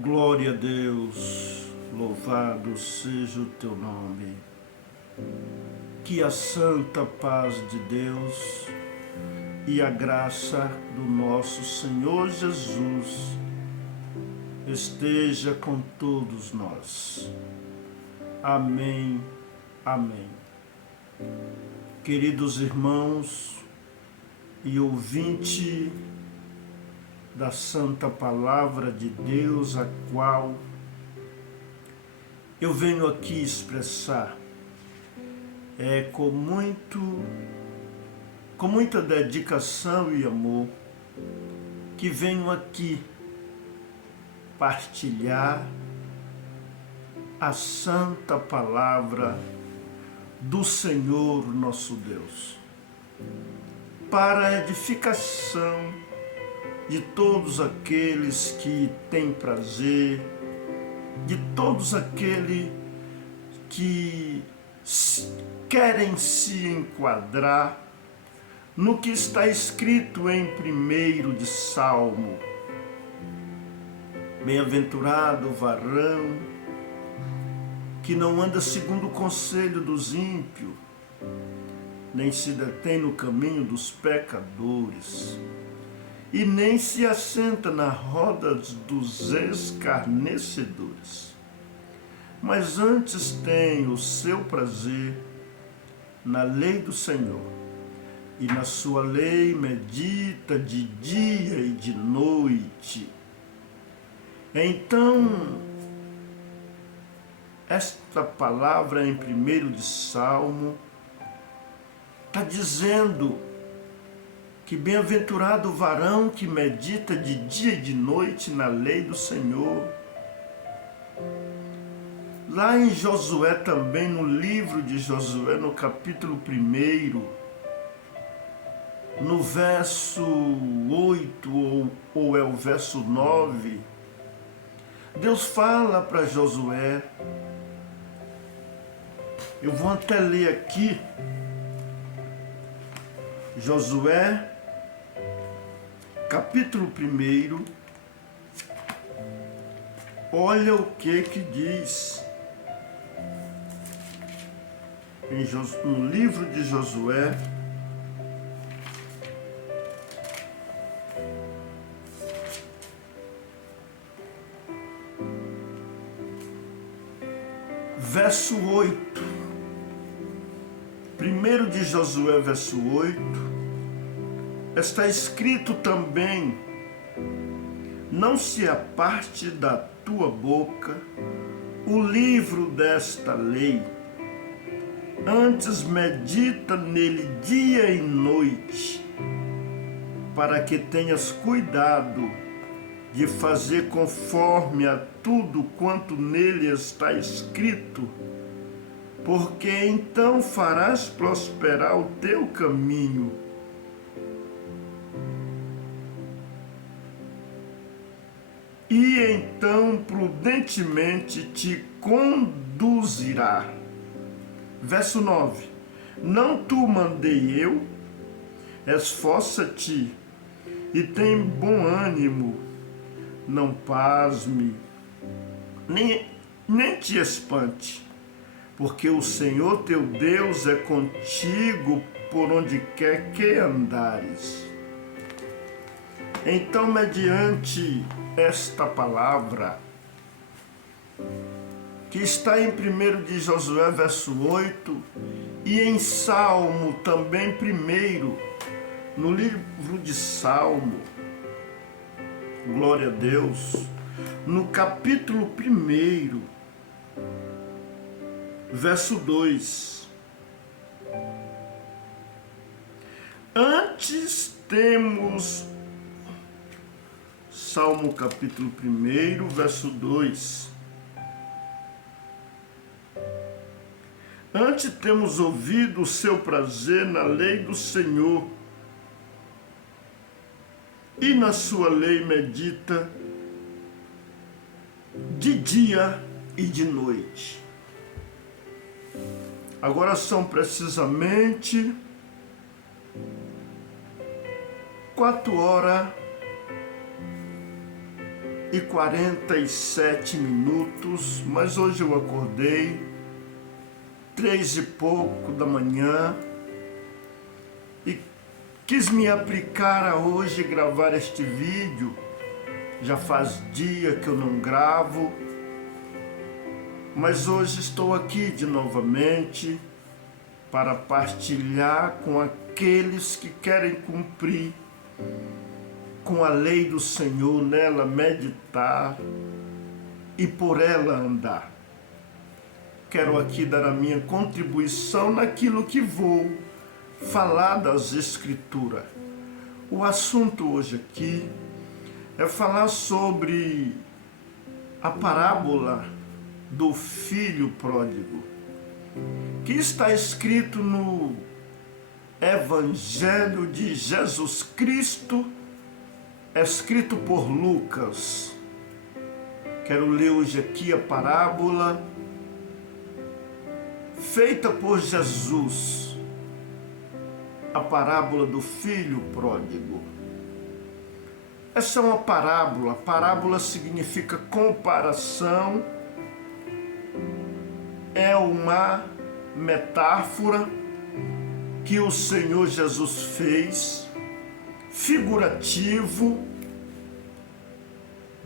Glória a Deus, louvado seja o teu nome. Que a santa paz de Deus e a graça do nosso Senhor Jesus esteja com todos nós. Amém, amém. Queridos irmãos e ouvinte da santa palavra de Deus, a qual eu venho aqui expressar com muita dedicação e amor, que venho aqui partilhar a santa palavra do Senhor nosso Deus, para a edificação de todos aqueles que têm prazer, de todos aqueles que querem se enquadrar no que está escrito em 1 de Salmo. Bem-aventurado o varão que não anda segundo o conselho dos ímpios, nem se detém no caminho dos pecadores, e nem se assenta na roda dos escarnecedores, mas antes tem o seu prazer na lei do Senhor, e na sua lei medita de dia e de noite. Então, esta palavra em 1 de Salmo está dizendo que bem-aventurado o varão que medita de dia e de noite na lei do Senhor. Lá em Josué também, no livro de Josué, no capítulo 1, no verso 8 ou é o verso 9, Deus fala para Josué. Eu vou até ler aqui, Josué, capítulo 1, olha o que diz. No livro de Josué, verso 8, 1 de Josué, verso 8, está escrito também: não se aparte da tua boca o livro desta lei, antes medita nele dia e noite, para que tenhas cuidado de fazer conforme a tudo quanto nele está escrito, porque então farás prosperar o teu caminho e então prudentemente te conduzirá. Verso 9: não tu mandei eu? Esforça-te e tem bom ânimo, não pasme, nem te espante, porque o Senhor teu Deus é contigo por onde quer que andares. Então, mediante esta palavra, que está em 1 de Josué, verso 8, e em Salmo também 1, no livro de Salmo, glória a Deus, no capítulo 1, verso 2. Antes temos Salmo capítulo 1, verso 2. Antes temos ouvido o seu prazer na lei do Senhor, e na sua lei medita de dia e de noite. Agora são precisamente 4h e 47 minutos, mas hoje eu acordei 3 e pouco da manhã e quis me aplicar a hoje gravar este vídeo. Já faz dia que eu não gravo, mas hoje estou aqui de novamente para partilhar com aqueles que querem cumprir com a lei do Senhor, nela meditar e por ela andar. Quero aqui dar a minha contribuição naquilo que vou falar das Escrituras. O assunto hoje aqui é falar sobre a parábola do filho pródigo, que está escrito no Evangelho de Jesus Cristo, escrito por Lucas. Quero ler hoje aqui a parábola feita por Jesus, a parábola do filho pródigo. Essa é uma parábola. Parábola significa comparação, é uma metáfora que o Senhor Jesus fez, figurativo,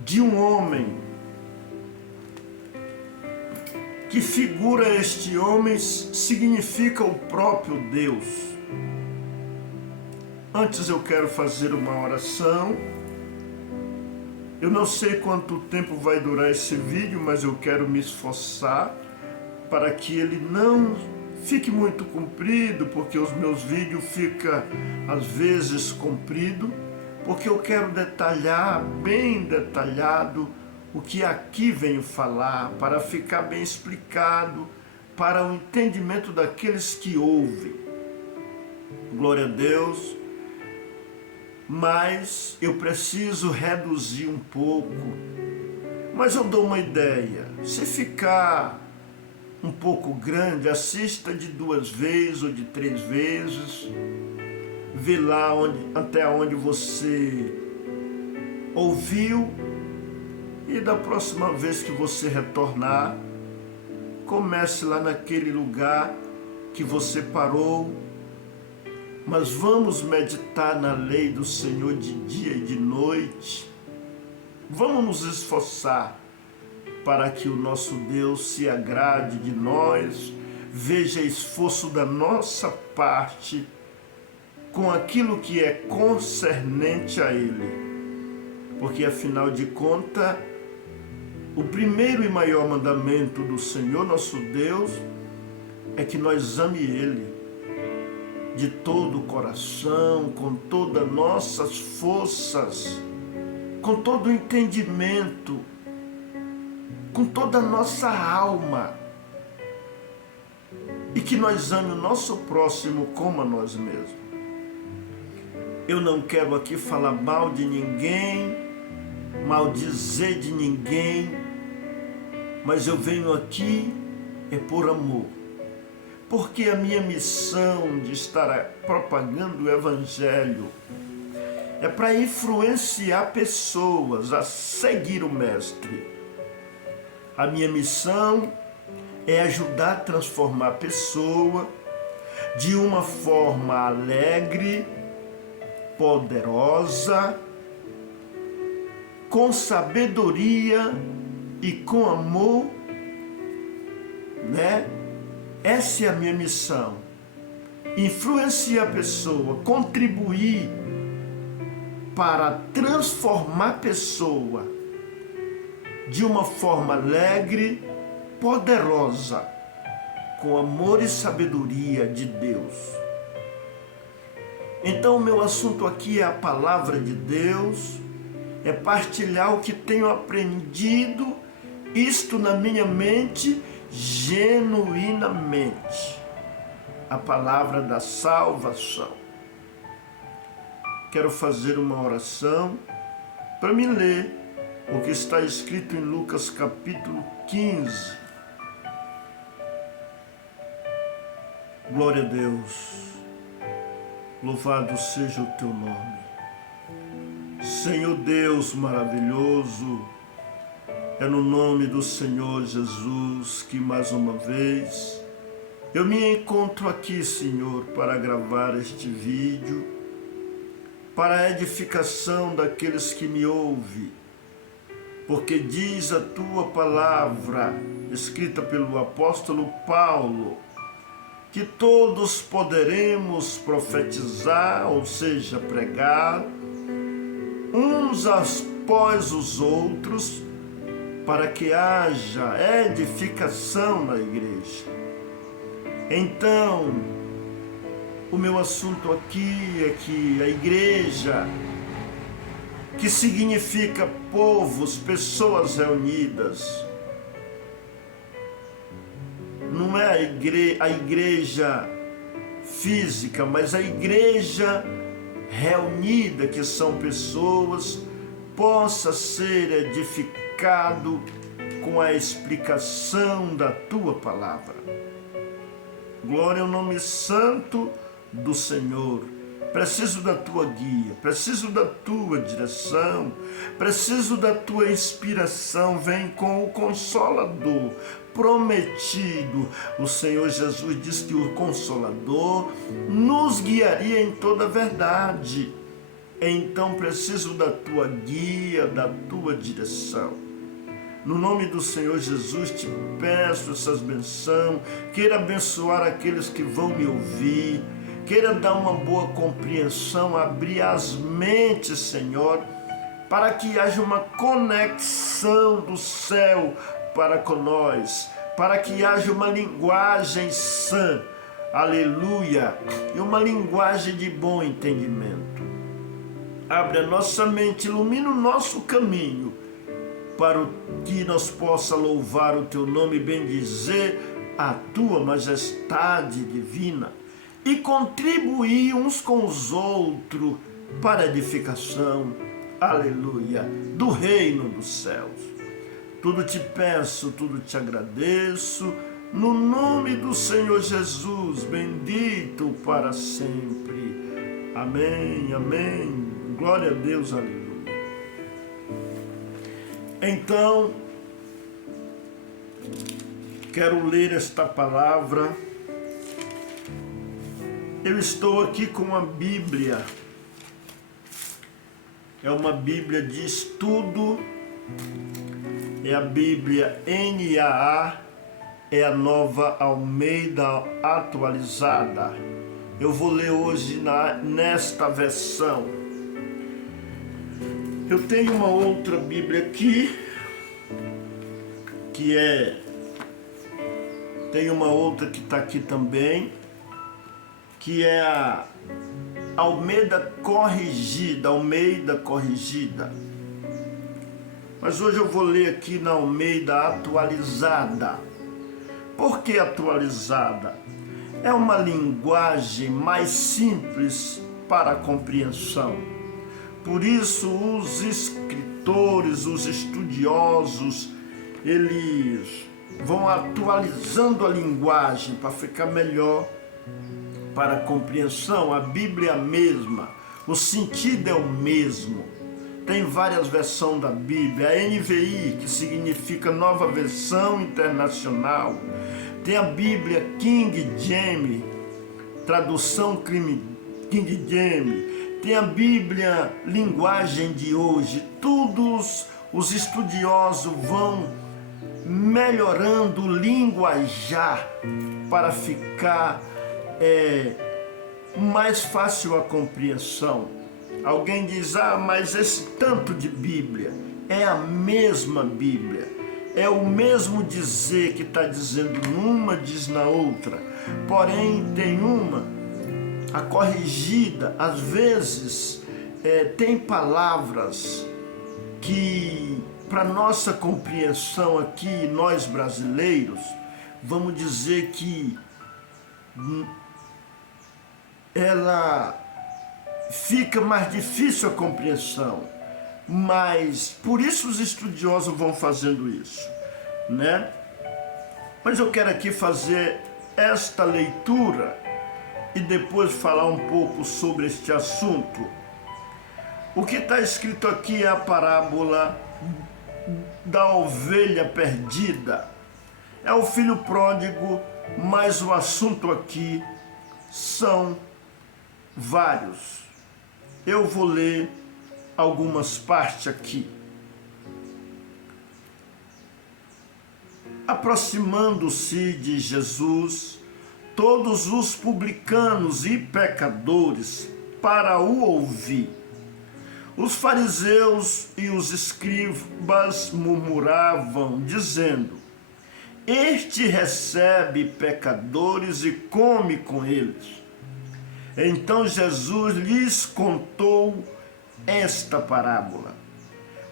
de um homem, que figura este homem significa o próprio Deus. Antes eu quero fazer uma oração. Eu não sei quanto tempo vai durar esse vídeo, mas eu quero me esforçar para que ele não fique muito comprido, porque os meus vídeos ficam às vezes comprido, porque eu quero detalhar, bem detalhado, o que aqui venho falar, para ficar bem explicado, para o entendimento daqueles que ouvem. Glória a Deus. Mas eu preciso reduzir um pouco. Mas eu dou uma ideia. Se ficar um pouco grande, assista de 2 vezes ou de 3 vezes. Vê lá até onde você ouviu. E da próxima vez que você retornar, comece lá naquele lugar que você parou. Mas vamos meditar na lei do Senhor de dia e de noite. Vamos nos esforçar para que o nosso Deus se agrade de nós, veja esforço da nossa parte com aquilo que é concernente a Ele. Porque afinal de contas, o primeiro e maior mandamento do Senhor nosso Deus é que nós ame Ele de todo o coração, com todas as nossas forças, com todo o entendimento, com toda a nossa alma, e que nós ame o nosso próximo como a nós mesmos. Eu não quero aqui falar mal de ninguém, maldizer de ninguém, mas eu venho aqui por amor. Porque a minha missão de estar propagando o Evangelho é para influenciar pessoas a seguir o Mestre. A minha missão é ajudar a transformar a pessoa de uma forma alegre, poderosa, com sabedoria e com amor, né? Essa é a minha missão. Influenciar a pessoa, contribuir para transformar a pessoa de uma forma alegre, poderosa, com amor e sabedoria de Deus. Então, o meu assunto aqui é a palavra de Deus, é partilhar o que tenho aprendido, isto na minha mente, genuinamente. A palavra da salvação. Quero fazer uma oração para me ler o que está escrito em Lucas capítulo 15. Glória a Deus. Louvado seja o teu nome. Senhor Deus maravilhoso, É no nome do Senhor Jesus que mais uma vez eu me encontro aqui, Senhor, para gravar este vídeo, para a edificação daqueles que me ouvem, porque diz a tua palavra, escrita pelo apóstolo Paulo, que todos poderemos profetizar, ou seja, pregar, uns após os outros, para que haja edificação na igreja. Então, o meu assunto aqui é que a igreja, que significa povos, pessoas reunidas, não é a igreja física, mas a igreja reunida, que são pessoas, possa ser edificado com a explicação da tua palavra. Glória ao nome santo do Senhor. Preciso da tua guia, preciso da tua direção, preciso da tua inspiração. Vem com o Consolador prometido. O Senhor Jesus disse que o Consolador nos guiaria em toda a verdade. Então preciso da tua guia, da tua direção. No nome do Senhor Jesus te peço essas bênçãos. Queira abençoar aqueles que vão me ouvir. Queira dar uma boa compreensão, abrir as mentes, Senhor, para que haja uma conexão do céu para com nós, para que haja uma linguagem sã, aleluia, e uma linguagem de bom entendimento. Abre a nossa mente, ilumina o nosso caminho, para que nós possa louvar o teu nome e bendizer a tua majestade divina e contribuir uns com os outros para a edificação, aleluia, do reino dos céus. Tudo te peço, tudo te agradeço, no nome do Senhor Jesus, bendito para sempre. Amém, amém. Glória a Deus, aleluia. Então, quero ler esta palavra. Eu estou aqui com a Bíblia. É uma Bíblia de estudo. É a Bíblia NAA. É a Nova Almeida atualizada. Eu vou ler hoje nesta versão. Eu tenho uma outra Bíblia aqui, tem uma outra que está aqui também, que é a Almeida Corrigida. Mas hoje eu vou ler aqui na Almeida atualizada. Por que atualizada? É uma linguagem mais simples para a compreensão. Por isso os escritores, os estudiosos, eles vão atualizando a linguagem para ficar melhor para a compreensão. A Bíblia é a mesma, o sentido é o mesmo. Tem várias versões da Bíblia. A NVI, que significa Nova Versão Internacional. Tem a Bíblia King James, tradução King James. Tem a Bíblia Linguagem de Hoje. Todos os estudiosos vão melhorando o linguajar para ficar mais fácil a compreensão. Alguém diz, mas esse tanto de Bíblia é a mesma Bíblia. É o mesmo dizer que está dizendo numa, diz na outra. Porém, tem uma, a corrigida, às vezes, tem palavras que, para nossa compreensão aqui, nós brasileiros, vamos dizer que ela fica mais difícil a compreensão. Mas, por isso os estudiosos vão fazendo isso, né? Mas eu quero aqui fazer esta leitura e depois falar um pouco sobre este assunto. O que está escrito aqui é a parábola da ovelha perdida. É o filho pródigo, mas o assunto aqui são vários. Eu vou ler algumas partes aqui. Aproximando-se de Jesus, todos os publicanos e pecadores para o ouvir. Os fariseus e os escribas murmuravam, dizendo: Este recebe pecadores e come com eles. Então Jesus lhes contou esta parábola.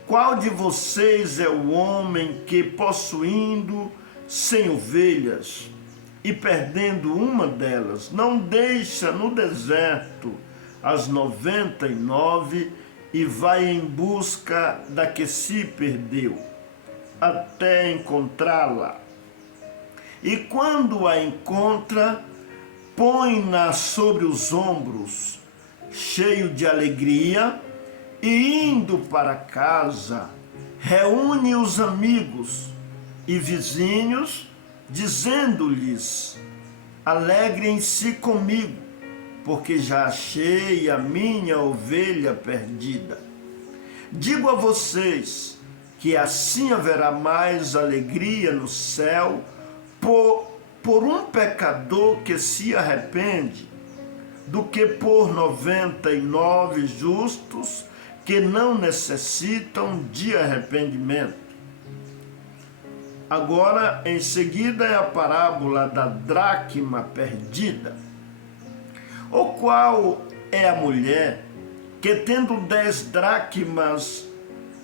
Qual de vocês é o homem que, possuindo 100 ovelhas e perdendo uma delas, não deixa no deserto as 99 e vai em busca da que se perdeu, até encontrá-la? E quando a encontra, põe-na sobre os ombros, cheio de alegria, e indo para casa, reúne os amigos e vizinhos, dizendo-lhes: Alegrem-se comigo, porque já achei a minha ovelha perdida. Digo a vocês que assim haverá mais alegria no céu por um pecador que se arrepende, do que por 99 justos que não necessitam de arrependimento. Agora, em seguida, é a parábola da dracma perdida, o qual é a mulher que, tendo 10 dracmas,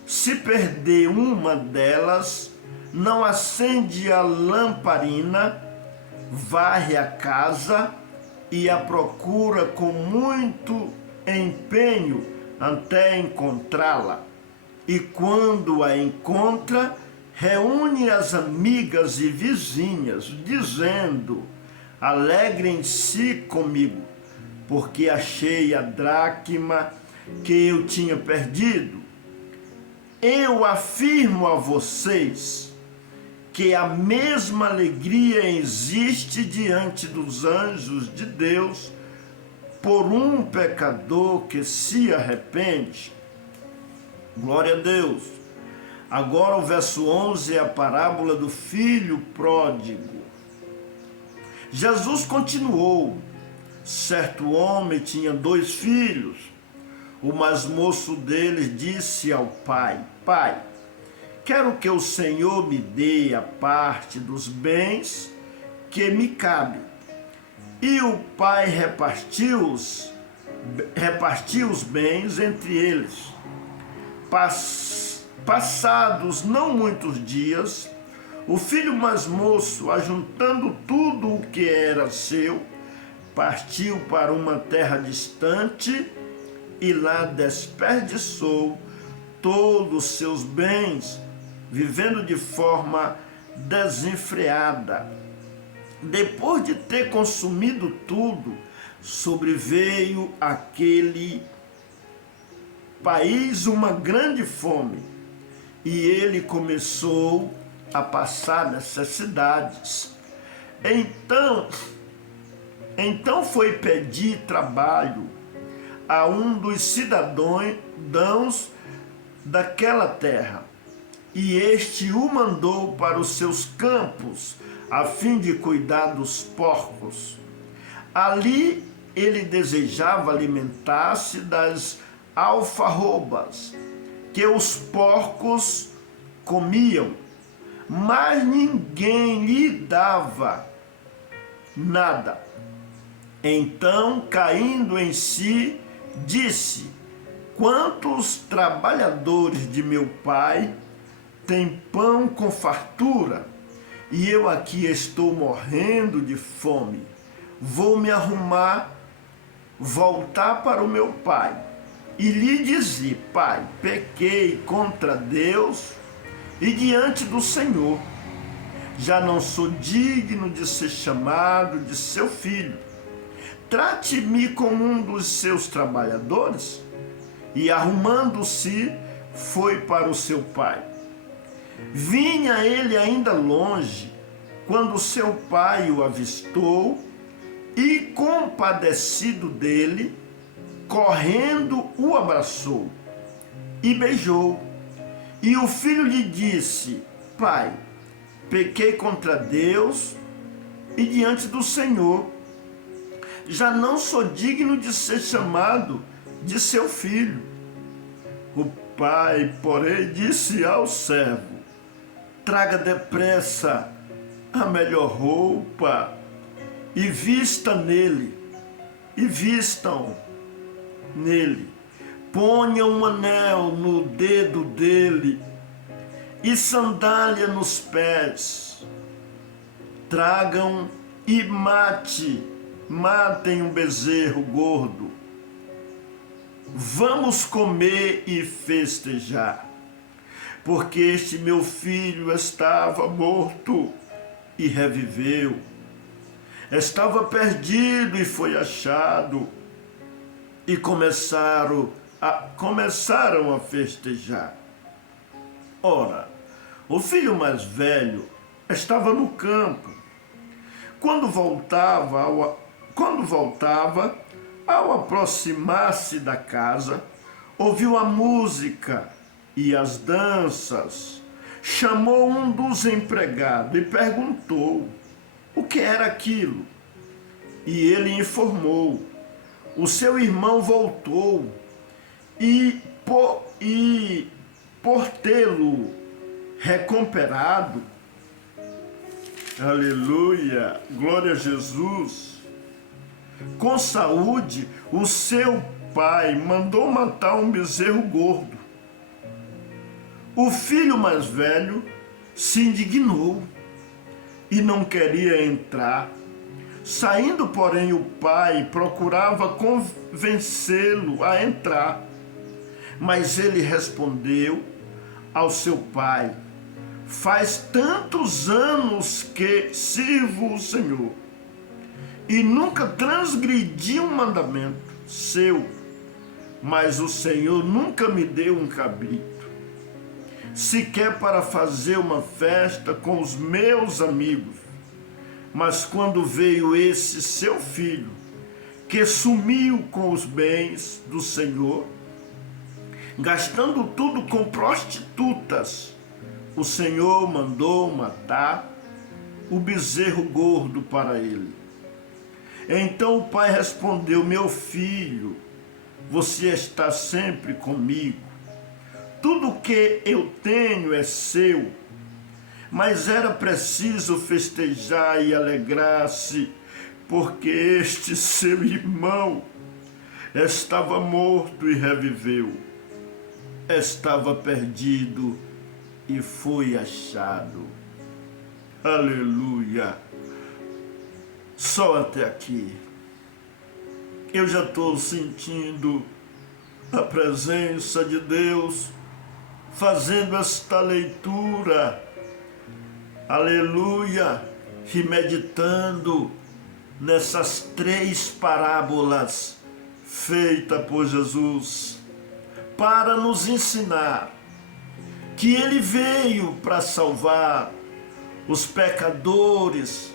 se perder uma delas, não acende a lamparina, varre a casa e a procura com muito empenho até encontrá-la. E quando a encontra, reúne as amigas e vizinhas, dizendo: Alegrem-se comigo, porque achei a dracma que eu tinha perdido. Eu afirmo a vocês que a mesma alegria existe diante dos anjos de Deus por um pecador que se arrepende. Glória a Deus. Agora o verso 11 é a parábola do filho pródigo. Jesus continuou: Certo homem tinha 2 filhos. O mais moço deles disse ao pai: Pai, quero que o Senhor me dê a parte dos bens que me cabe. E o pai repartiu os bens entre eles. Passados não muitos dias, o filho mais moço, ajuntando tudo o que era seu, partiu para uma terra distante e lá desperdiçou todos os seus bens, vivendo de forma desenfreada. Depois de ter consumido tudo, sobreveio àquele país uma grande fome, e ele começou a passar necessidades. Então foi pedir trabalho a um dos cidadãos daquela terra, e este o mandou para os seus campos, a fim de cuidar dos porcos. Ali ele desejava alimentar-se das alfarrobas que os porcos comiam, mas ninguém lhe dava nada. Então, caindo em si, disse: Quantos trabalhadores de meu pai têm pão com fartura, e eu aqui estou morrendo de fome. Vou me arrumar, voltar para o meu pai e lhe dizer: Pai, pequei contra Deus e diante do Senhor. Já não sou digno de ser chamado de seu filho. Trate-me como um dos seus trabalhadores. E arrumando-se, foi para o seu pai. Vinha ele ainda longe, quando seu pai o avistou e, compadecido dele, correndo, o abraçou e beijou. E o filho lhe disse: Pai, pequei contra Deus e diante do Senhor. Já não sou digno de ser chamado de seu filho. O pai, porém, disse ao servo: Traga depressa a melhor roupa e vistam nele. Ponham um anel no dedo dele e sandália nos pés. Tragam e matem um bezerro gordo. Vamos comer e festejar, porque este meu filho estava morto e reviveu. Estava perdido e foi achado. E começaram a festejar. Ora, o filho mais velho estava no campo. Quando voltava, ao aproximar-se da casa, ouviu a música e as danças. Chamou um dos empregados e perguntou o que era aquilo. E ele informou: o seu irmão voltou e por tê-lo recuperado, aleluia, glória a Jesus, com saúde, o seu pai mandou matar um bezerro gordo. O filho mais velho se indignou e não queria entrar. Saindo, porém, o pai procurava convencê-lo a entrar. Mas ele respondeu ao seu pai: Faz tantos anos que sirvo o Senhor e nunca transgredi um mandamento seu, mas o Senhor nunca me deu um cabrito, sequer para fazer uma festa com os meus amigos. Mas quando veio esse seu filho, que sumiu com os bens do Senhor, gastando tudo com prostitutas, o Senhor mandou matar o bezerro gordo para ele. Então o pai respondeu: Meu filho, você está sempre comigo. Tudo que eu tenho é seu. Mas era preciso festejar e alegrar-se, porque este seu irmão estava morto e reviveu. Estava perdido e foi achado. Aleluia! Só até aqui. Eu já estou sentindo a presença de Deus fazendo esta leitura. Aleluia! E meditando nessas 3 parábolas feitas por Jesus para nos ensinar que Ele veio para salvar os pecadores.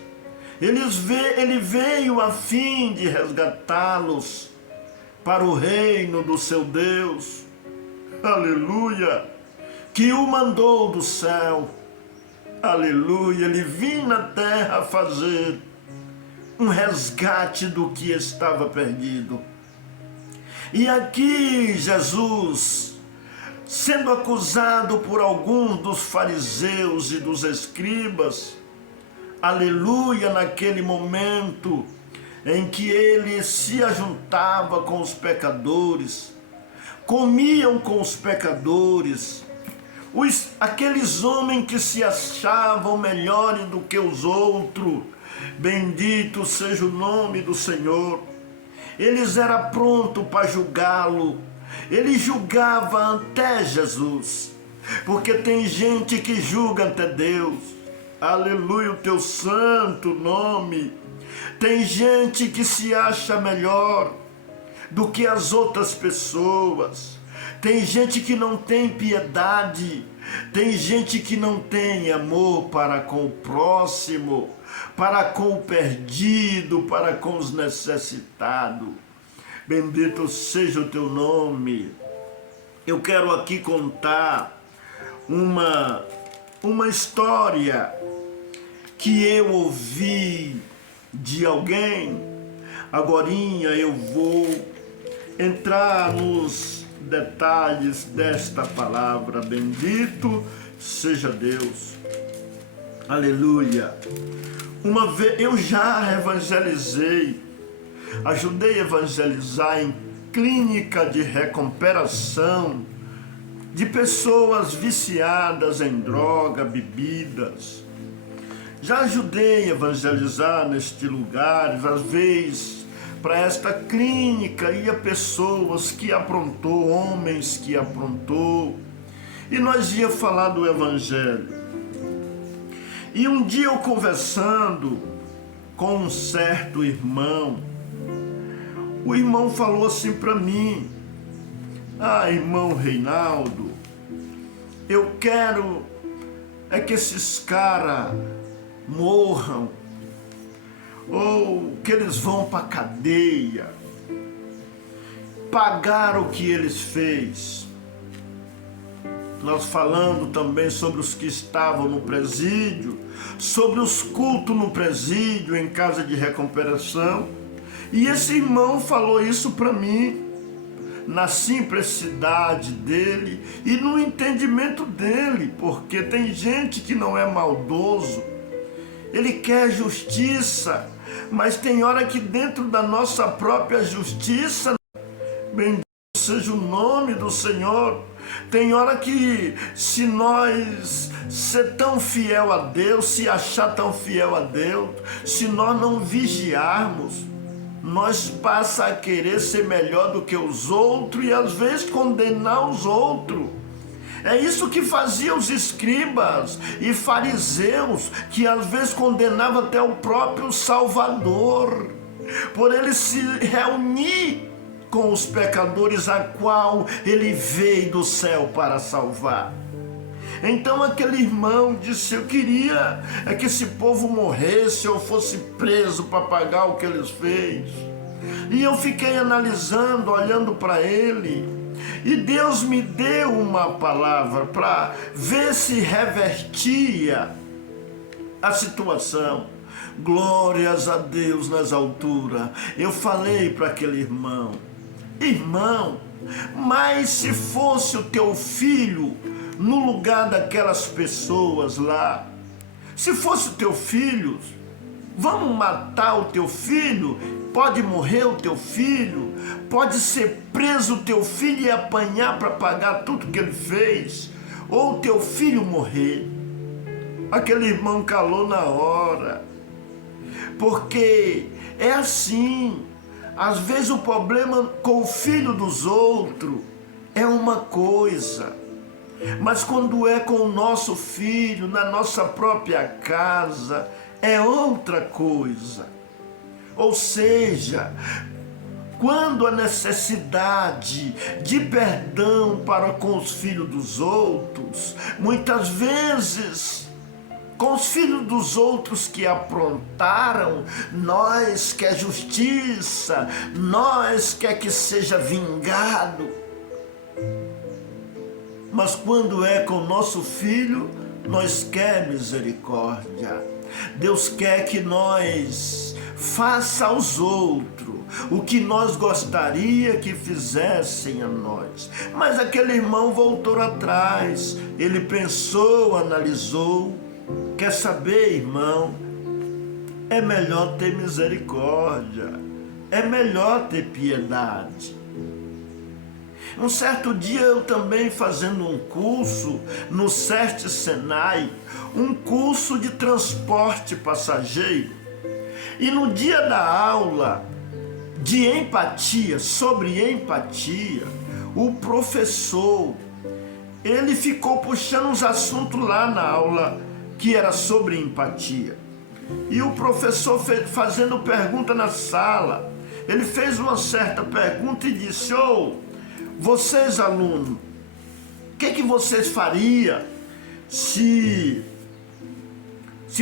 Ele veio a fim de resgatá-los para o reino do seu Deus. Aleluia! Que o mandou do céu. Aleluia! Ele vinha na terra fazer um resgate do que estava perdido. E aqui Jesus, sendo acusado por alguns dos fariseus e dos escribas, aleluia, naquele momento em que ele se ajuntava com os pecadores, comiam com os pecadores, aqueles homens que se achavam melhores do que os outros, bendito seja o nome do Senhor, eles eram prontos para julgá-lo. Ele julgava até Jesus, porque tem gente que julga até Deus. Aleluia, o teu santo nome. Tem gente que se acha melhor do que as outras pessoas. Tem gente que não tem piedade Tem gente que não tem amor para com o próximo, para com o perdido, para com os necessitados. Bendito seja o teu nome. Eu quero aqui contar uma história que eu ouvi de alguém. Agorinha eu vou entrar nos detalhes desta palavra. Bendito seja Deus. Aleluia. Uma vez eu já evangelizei, ajudei a evangelizar em clínica de recuperação de pessoas viciadas em droga, bebidas. Já ajudei a evangelizar neste lugar, às vezes para esta clínica ia pessoas que aprontou, homens que aprontou, e nós ia falar do evangelho. E um dia eu conversando com um certo irmão, o irmão falou assim para mim: irmão Reinaldo, eu quero é que esses caras morram, ou que eles vão para a cadeia, pagar o que eles fez. Nós falando também sobre os que estavam no presídio, sobre os cultos no presídio, em casa de recuperação. E esse irmão falou isso para mim, na simplicidade dele e no entendimento dele, porque tem gente que não é maldoso, ele quer justiça, mas tem hora que dentro da nossa própria justiça, bendito seja o nome do Senhor, tem hora que se nós ser tão fiel a Deus, se achar tão fiel a Deus, se nós não vigiarmos, nós passa a querer ser melhor do que os outros e às vezes condenar os outros. É isso que faziam os escribas e fariseus, que às vezes condenavam até o próprio Salvador, por ele se reunir com os pecadores a qual ele veio do céu para salvar. Então aquele irmão disse: eu queria que esse povo morresse ou fosse preso para pagar o que eles fez. E eu fiquei analisando, olhando para ele, e Deus me deu uma palavra para ver se revertia a situação. Glórias a Deus nas alturas. Eu falei para aquele irmão: irmão, mas se fosse o teu filho no lugar daquelas pessoas lá, se fosse o teu filho, vamos matar o teu filho? Pode morrer o teu filho, pode ser preso o teu filho e apanhar para pagar tudo que ele fez, ou o teu filho morrer. Aquele irmão calou na hora, porque é assim, às vezes o problema com o filho dos outros é uma coisa, mas quando é com o nosso filho, na nossa própria casa, é outra coisa. Ou seja, quando a necessidade de perdão para com os filhos dos outros, muitas vezes com os filhos dos outros que aprontaram, nós quer justiça, nós quer que seja vingado. Mas quando é com o nosso filho, nós quer misericórdia. Deus quer que nós faça aos outros o que nós gostaria que fizessem a nós. Mas aquele irmão voltou atrás, ele pensou, analisou. Quer saber, irmão? É melhor ter misericórdia, é melhor ter piedade. Um certo dia eu também fazendo um curso no CERT Senai, um curso de transporte passageiro, e no dia da aula de empatia, sobre empatia, o professor, ele ficou puxando uns assuntos lá na aula que era sobre empatia. E o professor fazendo pergunta na sala, ele fez uma certa pergunta e disse: vocês alunos, que você faria se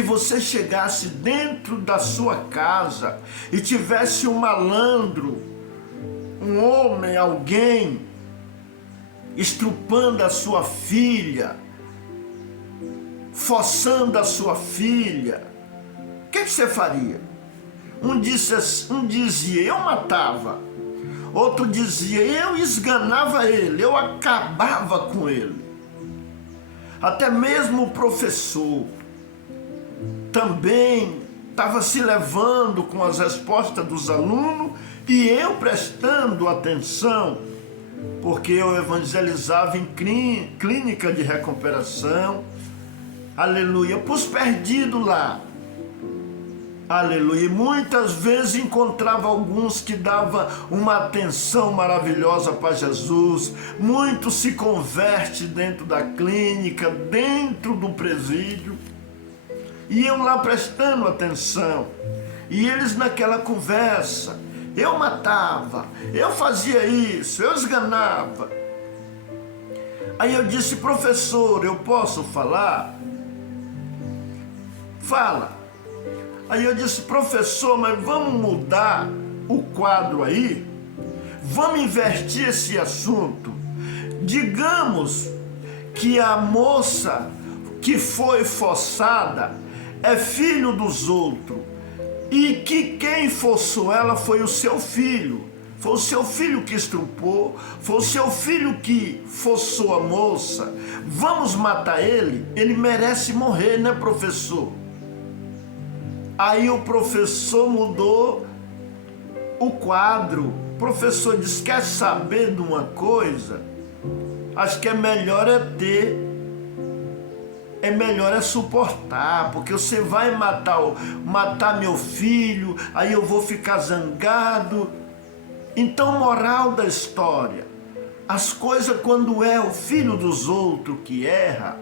você chegasse dentro da sua casa e tivesse um malandro, um homem, alguém, estrupando a sua filha, forçando a sua filha? O que você faria? Um dizia, eu matava. Outro dizia, eu esganava ele, eu acabava com ele. Até mesmo o professor também estava se levando com as respostas dos alunos e eu prestando atenção, porque eu evangelizava em clínica de recuperação, aleluia, para os perdidos lá, aleluia. E muitas vezes encontrava alguns que davam uma atenção maravilhosa para Jesus, muitos se convertem dentro da clínica, dentro do presídio, e eu lá prestando atenção, e eles naquela conversa, eu matava, eu fazia isso, eu esganava. Aí eu disse, professor, eu posso falar? Fala. Aí eu disse, professor, mas vamos mudar o quadro aí? Vamos inverter esse assunto? Digamos que a moça que foi forçada é filho dos outros, e que quem forçou ela foi o seu filho. Foi o seu filho que estrupou, foi o seu filho que forçou a moça. Vamos matar ele? Ele merece morrer, né, professor? Aí o professor mudou o quadro. O professor disse, quer saber de uma coisa? Acho que é melhor suportar, porque você vai matar meu filho, aí eu vou ficar zangado. Então, moral da história, as coisas quando é o filho dos outros que erra,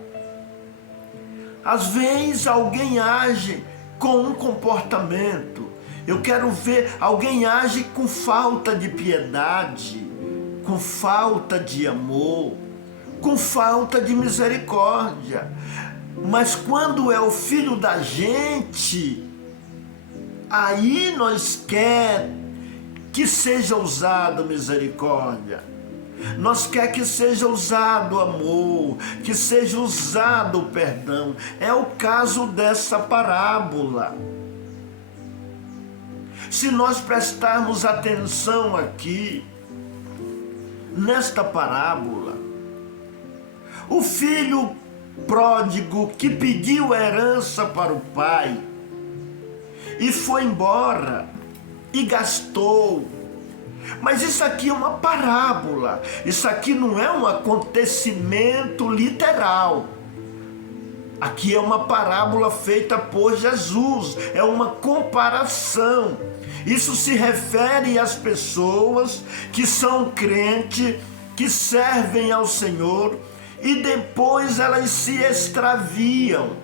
às vezes alguém age com um comportamento. Eu quero ver alguém age com falta de piedade, com falta de amor, com falta de misericórdia. Mas quando é o filho da gente, aí nós quer que seja usado misericórdia. Nós quer que seja usado amor, que seja usado o perdão. É o caso dessa parábola. Se nós prestarmos atenção aqui, nesta parábola, o filho pródigo que pediu a herança para o pai e foi embora e gastou. Mas isso aqui é uma parábola, isso aqui não é um acontecimento literal. Aqui é uma parábola feita por Jesus, é uma comparação. Isso se refere às pessoas que são crentes, que servem ao Senhor, e depois elas se extraviam.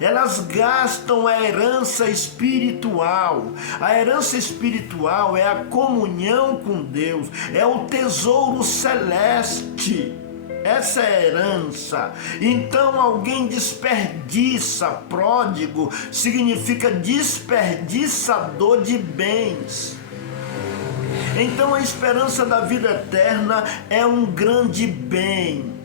Elas gastam a herança espiritual. A herança espiritual é a comunhão com Deus, é o tesouro celeste. Essa é a herança. Então alguém desperdiça, pródigo significa desperdiçador de bens. Então a esperança da vida eterna é um grande bem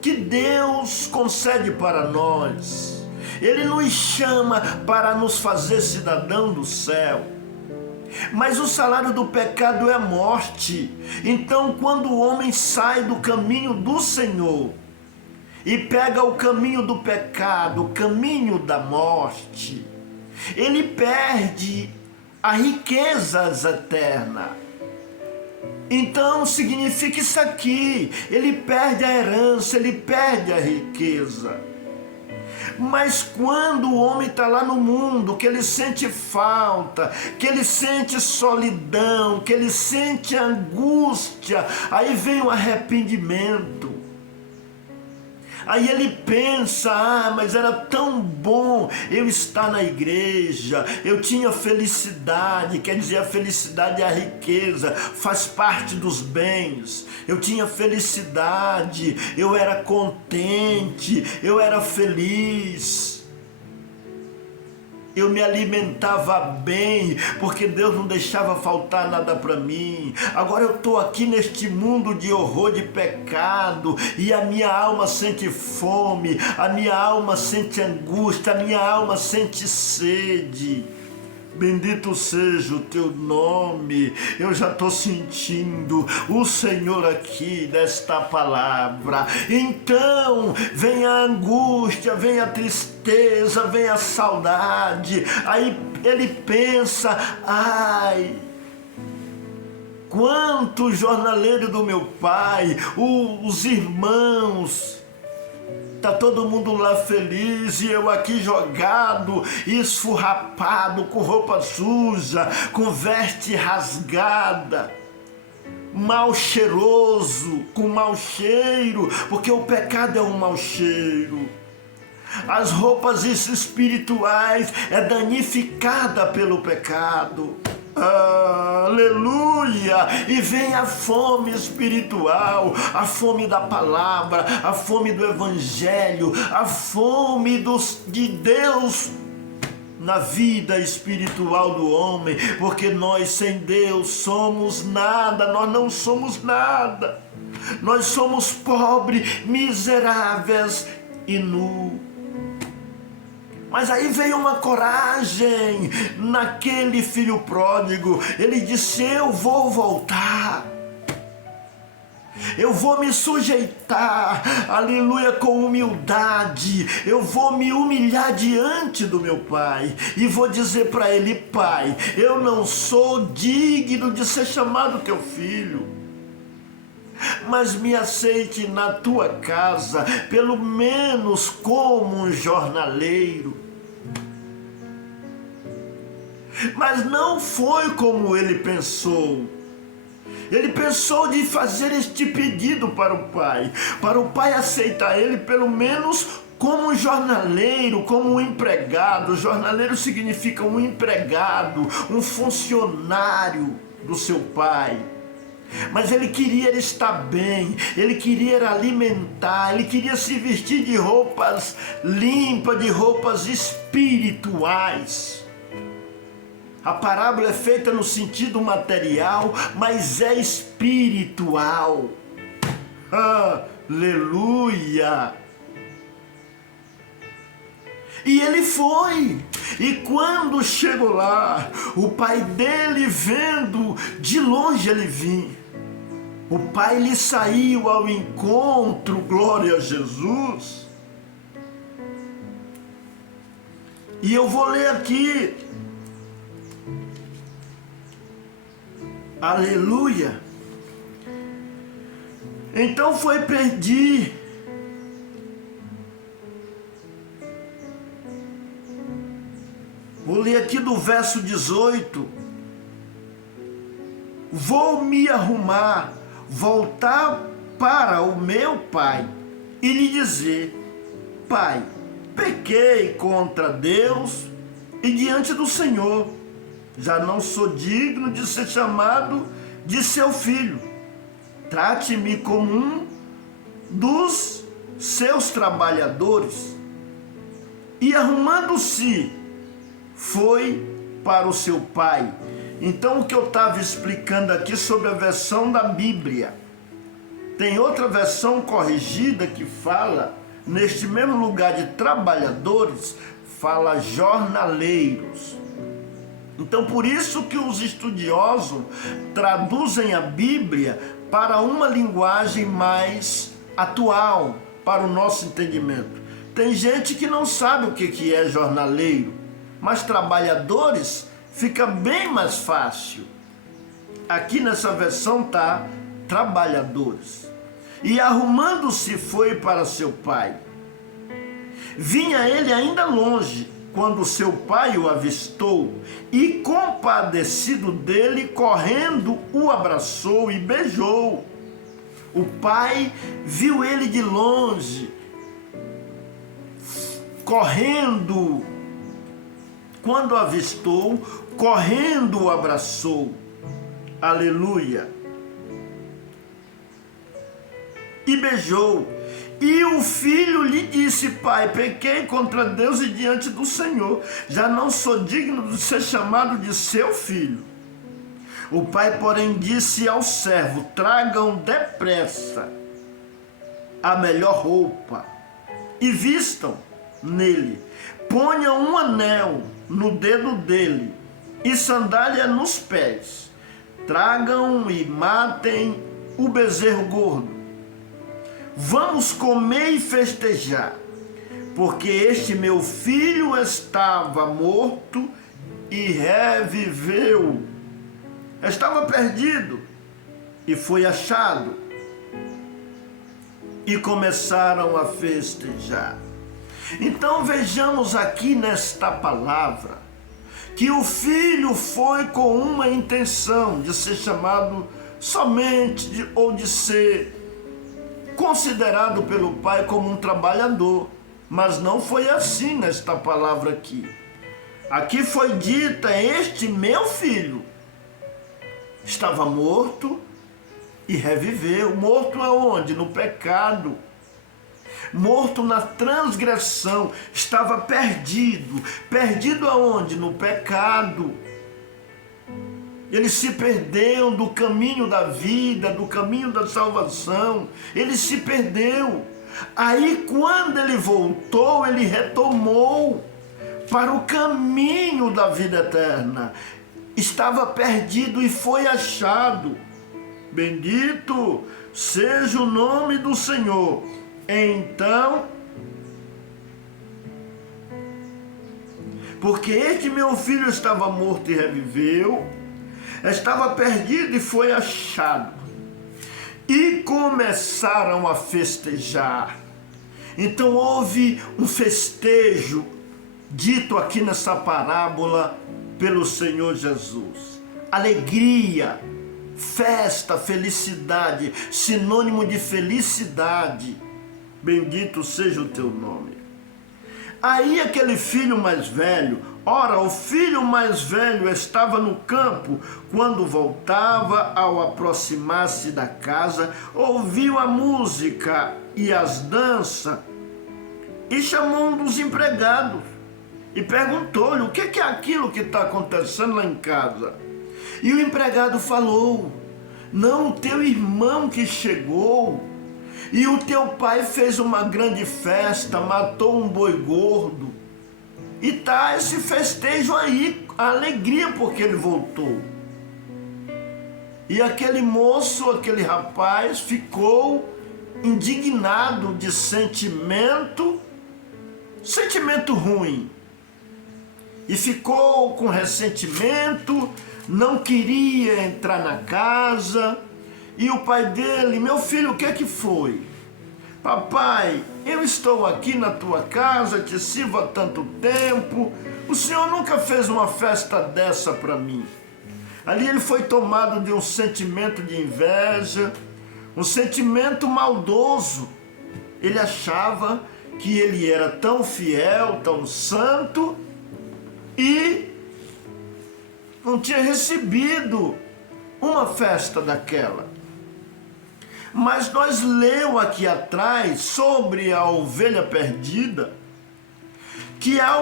que Deus concede para nós. Ele nos chama para nos fazer cidadão do céu. Mas o salário do pecado é a morte. Então, quando o homem sai do caminho do Senhor e pega o caminho do pecado, o caminho da morte, ele perde a riquezas eterna. Então significa isso aqui, ele perde a herança, ele perde a riqueza. Mas quando o homem está lá no mundo, que ele sente falta, que ele sente solidão, que ele sente angústia, aí vem o arrependimento. Aí ele pensa, mas era tão bom eu estar na igreja, eu tinha felicidade, quer dizer, a felicidade é a riqueza, faz parte dos bens. Eu tinha felicidade, eu era contente, eu era feliz. Eu me alimentava bem, porque Deus não deixava faltar nada para mim. Agora eu estou aqui neste mundo de horror, de pecado, e a minha alma sente fome, a minha alma sente angústia, a minha alma sente sede. Bendito seja o teu nome. Eu já estou sentindo o Senhor aqui nesta palavra. Então vem a angústia, vem a tristeza, vem a saudade. Aí ele pensa, ai, quanto jornaleiro do meu pai, os irmãos, tá todo mundo lá feliz e eu aqui jogado, esfarrapado, com roupa suja, com veste rasgada, mal cheiroso, com mau cheiro, porque o pecado é um mau cheiro. As roupas espirituais é danificada pelo pecado. Aleluia! E vem a fome espiritual, a fome da palavra, a fome do evangelho, a fome de Deus na vida espiritual do homem, porque nós sem Deus somos nada, nós não somos nada, nós somos pobres, miseráveis e nus. Mas aí veio uma coragem naquele filho pródigo. Ele disse, eu vou voltar, eu vou me sujeitar, aleluia, com humildade, eu vou me humilhar diante do meu pai e vou dizer para ele, pai, eu não sou digno de ser chamado teu filho, mas me aceite na tua casa, pelo menos como um jornaleiro. Mas não foi como ele pensou. Ele pensou de fazer este pedido para o pai aceitar ele pelo menos como um jornaleiro, como um empregado. Jornaleiro significa um empregado, um funcionário do seu pai. Mas ele queria estar bem, ele queria alimentar, ele queria se vestir de roupas limpas, de roupas espirituais. A parábola é feita no sentido material, mas é espiritual. Aleluia! E ele foi, e quando chegou lá, o pai dele vendo, de longe ele vinha. O pai lhe saiu ao encontro, glória a Jesus. E eu vou ler aqui. Aleluia. Então foi pedir. Vou ler aqui do verso 18. Vou me arrumar, voltar para o meu pai e lhe dizer: Pai, pequei contra Deus e diante do Senhor. Já não sou digno de ser chamado de seu filho. Trate-me como um dos seus trabalhadores. E arrumando-se, foi para o seu pai. Então o que eu estava explicando aqui sobre a versão da Bíblia, tem outra versão corrigida que fala, neste mesmo lugar de trabalhadores, fala jornaleiros. Então por isso que os estudiosos traduzem a Bíblia para uma linguagem mais atual, para o nosso entendimento. Tem gente que não sabe o que é jornaleiro, mas trabalhadores fica bem mais fácil. Aqui nessa versão está trabalhadores. E arrumando-se foi para seu pai. Vinha ele ainda longe, quando seu pai o avistou, e compadecido dele, correndo, o abraçou e beijou. O pai viu ele de longe, correndo, quando o avistou, correndo o abraçou. Aleluia. E beijou. E o filho lhe disse: pai, pequei contra Deus e diante do Senhor. Já não sou digno de ser chamado de seu filho. O pai, porém, disse ao servo: tragam depressa a melhor roupa e vistam nele. Ponham um anel no dedo dele e sandália nos pés. Tragam e matem o bezerro gordo. Vamos comer e festejar, porque este meu filho estava morto e reviveu. Estava perdido e foi achado. E começaram a festejar. Então vejamos aqui nesta palavra que o filho foi com uma intenção de ser chamado somente ou de ser considerado pelo pai como um trabalhador, mas não foi assim nesta palavra aqui. Aqui foi dita: este meu filho estava morto e reviveu. Morto aonde? No pecado. Morto na transgressão. Estava perdido. Perdido aonde? No pecado. Ele se perdeu do caminho da vida, do caminho da salvação. Ele se perdeu. Aí quando ele voltou, ele retomou para o caminho da vida eterna. Estava perdido e foi achado. Bendito seja o nome do Senhor. Então, porque este meu filho estava morto e reviveu, estava perdido e foi achado. E começaram a festejar. Então houve um festejo dito aqui nessa parábola pelo Senhor Jesus. Alegria, festa, felicidade, sinônimo de felicidade. Bendito seja o teu nome. Aí aquele filho mais velho, ora, o filho mais velho estava no campo, quando voltava, ao aproximar-se da casa, ouviu a música e as danças, e chamou um dos empregados, e perguntou-lhe: o que é aquilo que está acontecendo lá em casa? E o empregado falou: não, o teu irmão que chegou, e o teu pai fez uma grande festa, matou um boi gordo, e tá esse festejo aí, a alegria porque ele voltou. E aquele moço, aquele rapaz ficou indignado de sentimento ruim. E ficou com ressentimento, não queria entrar na casa. E o pai dele: meu filho, o que é que foi? Papai, eu estou aqui na tua casa, te sirvo há tanto tempo, o senhor nunca fez uma festa dessa para mim. Ali ele foi tomado de um sentimento de inveja, um sentimento maldoso. Ele achava que ele era tão fiel, tão santo, e não tinha recebido uma festa daquela. Mas nós lemos aqui atrás sobre a ovelha perdida, que há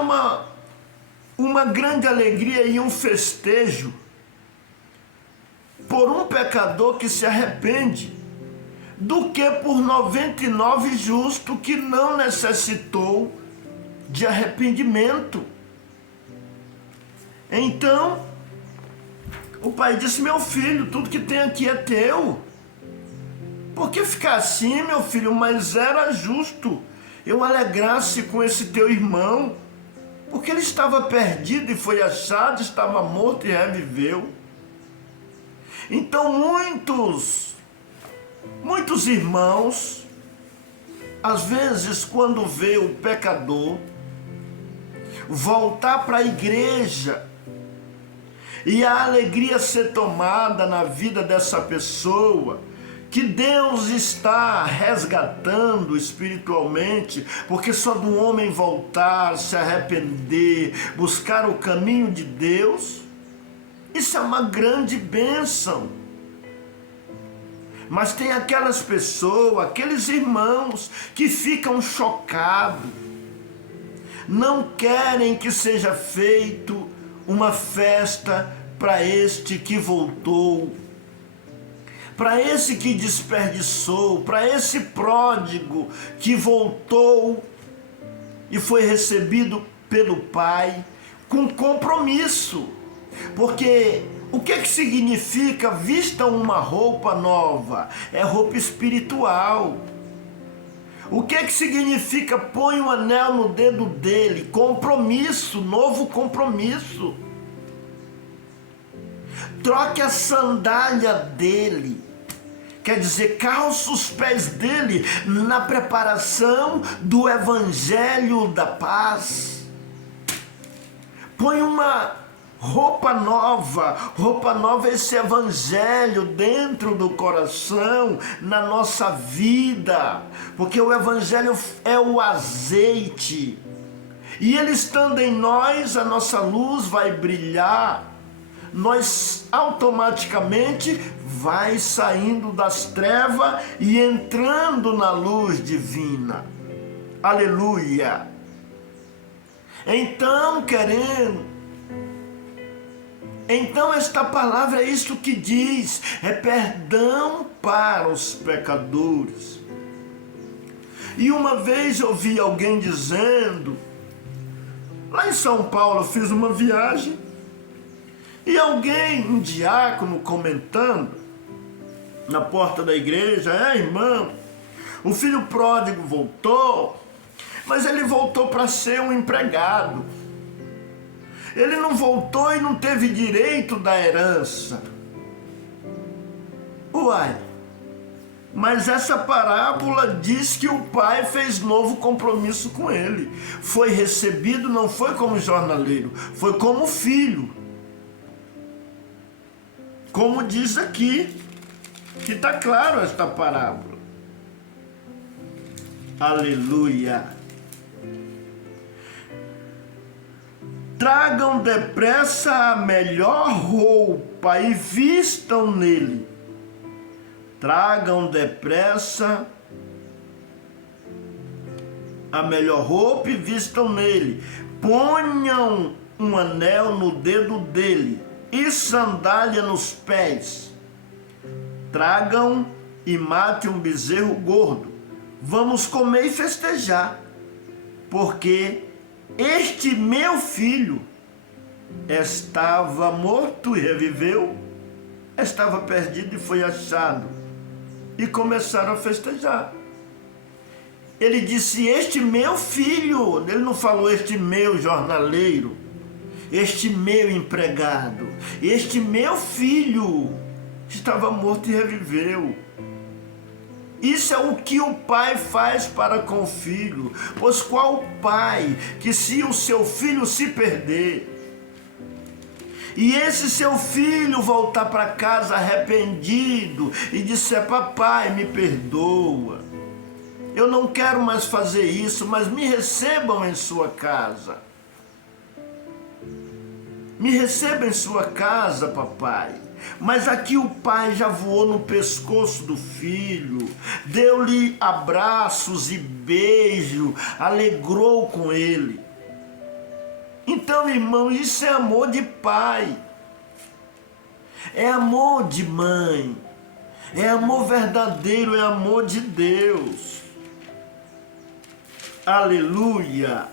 uma grande alegria e um festejo por um pecador que se arrepende, do que por 99 justos que não necessitou de arrependimento. Então, o pai disse: meu filho, tudo que tem aqui é teu. Por que ficar assim, meu filho? Mas era justo eu alegrar-se com esse teu irmão, porque ele estava perdido e foi achado, estava morto e reviveu. Então muitos irmãos, às vezes quando vê o pecador voltar para a igreja e a alegria ser tomada na vida dessa pessoa, que Deus está resgatando espiritualmente, porque só do homem voltar, se arrepender, buscar o caminho de Deus, isso é uma grande bênção. Mas tem aquelas pessoas, aqueles irmãos que ficam chocados, não querem que seja feito uma festa para este que voltou, para esse que desperdiçou, para esse pródigo que voltou e foi recebido pelo Pai com compromisso. Porque o que significa vista uma roupa nova? É roupa espiritual. O que significa põe um anel no dedo dele? Compromisso, novo compromisso. Troque a sandália dele. Quer dizer, calça os pés dele na preparação do evangelho da paz. Põe uma roupa nova é esse evangelho dentro do coração, na nossa vida, porque o evangelho é o azeite, e ele estando em nós, a nossa luz vai brilhar, nós automaticamente vai saindo das trevas e entrando na luz divina. Aleluia! Então esta palavra é isso que diz, é perdão para os pecadores. E uma vez eu vi alguém dizendo, lá em São Paulo eu fiz uma viagem, e alguém, um diácono comentando, na porta da igreja, irmão, o filho pródigo voltou, mas ele voltou para ser um empregado. Ele não voltou e não teve direito da herança. Uai, mas essa parábola diz que o pai fez novo compromisso com ele. Foi recebido, não foi como jornaleiro, foi como filho. Como diz aqui, que está claro esta parábola. Aleluia. Tragam depressa a melhor roupa e vistam nele. Tragam depressa a melhor roupa e vistam nele. Ponham um anel no dedo dele e sandália nos pés. Tragam e matem um bezerro gordo. Vamos comer e festejar, porque este meu filho estava morto e reviveu, estava perdido e foi achado. E começaram a festejar. Ele disse, este meu filho, ele não falou este meu jornaleiro, este meu empregado, este meu filho estava morto e reviveu. Isso é o que o pai faz para com o filho. Pois qual pai que, se o seu filho se perder, e esse seu filho voltar para casa arrependido e disser, papai, me perdoa, eu não quero mais fazer isso, mas me recebam em sua casa. Me receba em sua casa, papai. Mas aqui o pai já voou no pescoço do filho, deu-lhe abraços e beijo, alegrou com ele. Então, irmão, isso é amor de pai, é amor de mãe, é amor verdadeiro, é amor de Deus. Aleluia!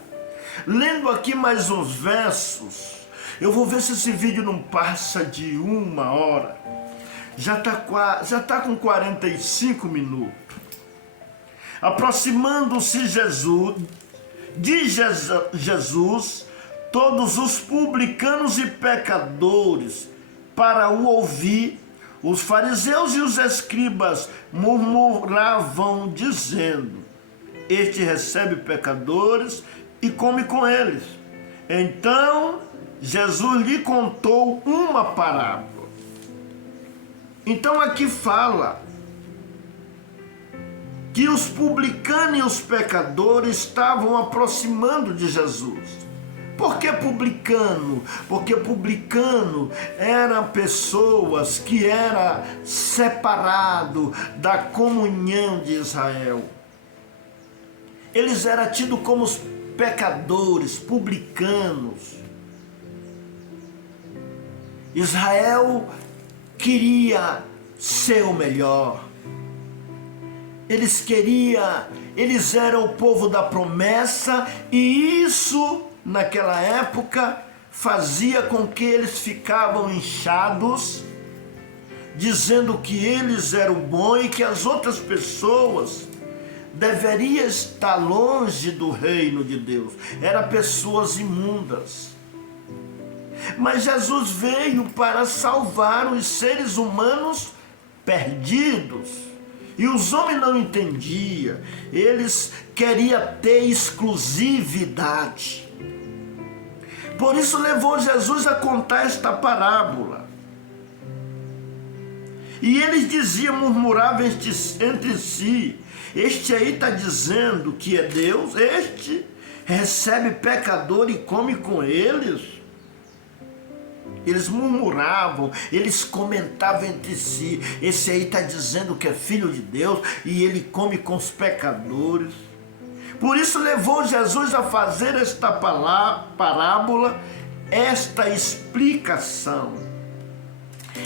Lendo aqui mais uns versos, eu vou ver se esse vídeo não passa de 1 hora. Já tá com 45 minutos. Aproximando-se Jesus, todos os publicanos e pecadores, para o ouvir, os fariseus e os escribas murmuravam, dizendo, este recebe pecadores e come com eles. Então Jesus lhe contou uma parábola. Então aqui fala que os publicanos e os pecadores estavam aproximando de Jesus. Por que publicano? Porque publicano eram pessoas que eram separados da comunhão de Israel. Eles eram tidos como os pecadores, publicanos. Israel queria ser o melhor. Eles eram o povo da promessa, e isso, naquela época, fazia com que eles ficavam inchados, dizendo que eles eram bons e que as outras pessoas deveriam estar longe do reino de Deus. Eram pessoas imundas. Mas Jesus veio para salvar os seres humanos perdidos. E os homens não entendiam. Eles queriam ter exclusividade. Por isso levou Jesus a contar esta parábola. E eles diziam, murmuravam entre si: este aí está dizendo que é Deus, este recebe pecador e come com eles. Eles murmuravam, eles comentavam entre si: esse aí está dizendo que é filho de Deus e ele come com os pecadores. Por isso levou Jesus a fazer esta parábola, esta explicação.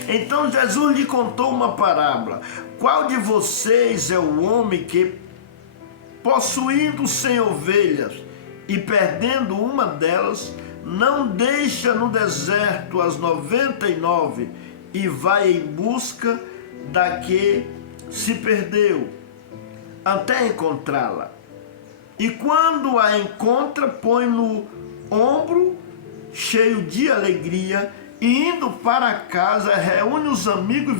Então Jesus lhe contou uma parábola: qual de vocês é o homem que, possuindo 100 ovelhas e perdendo uma delas, não deixa no deserto as 99 e vai em busca da que se perdeu, até encontrá-la? E quando a encontra, põe no ombro, cheio de alegria, e indo para casa, reúne os amigos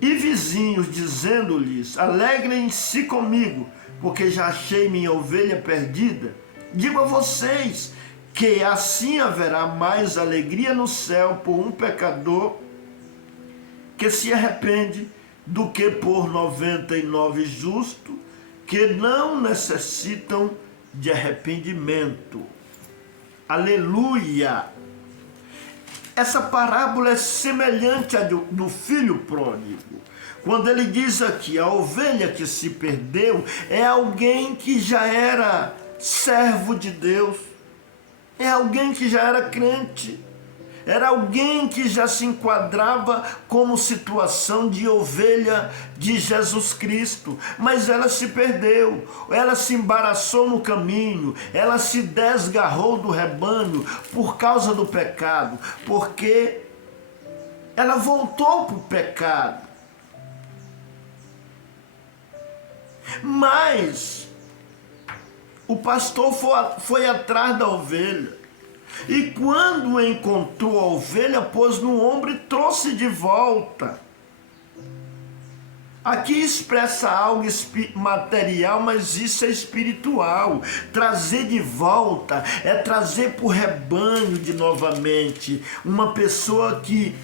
e vizinhos, dizendo-lhes: alegrem-se comigo, porque já achei minha ovelha perdida. Digo a vocês que assim haverá mais alegria no céu por um pecador que se arrepende do que por 99 justos que não necessitam de arrependimento. Aleluia! Essa parábola é semelhante à do filho pródigo. Quando ele diz aqui, a ovelha que se perdeu é alguém que já era servo de Deus, é alguém que já era crente, era alguém que já se enquadrava como situação de ovelha de Jesus Cristo, mas ela se perdeu, ela se embaraçou no caminho, ela se desgarrou do rebanho por causa do pecado, porque ela voltou para o pecado. Mas o pastor foi atrás da ovelha, e quando encontrou a ovelha, pôs no ombro e trouxe de volta. Aqui expressa algo material, mas isso é espiritual. Trazer de volta é trazer para o rebanho de novamente uma pessoa que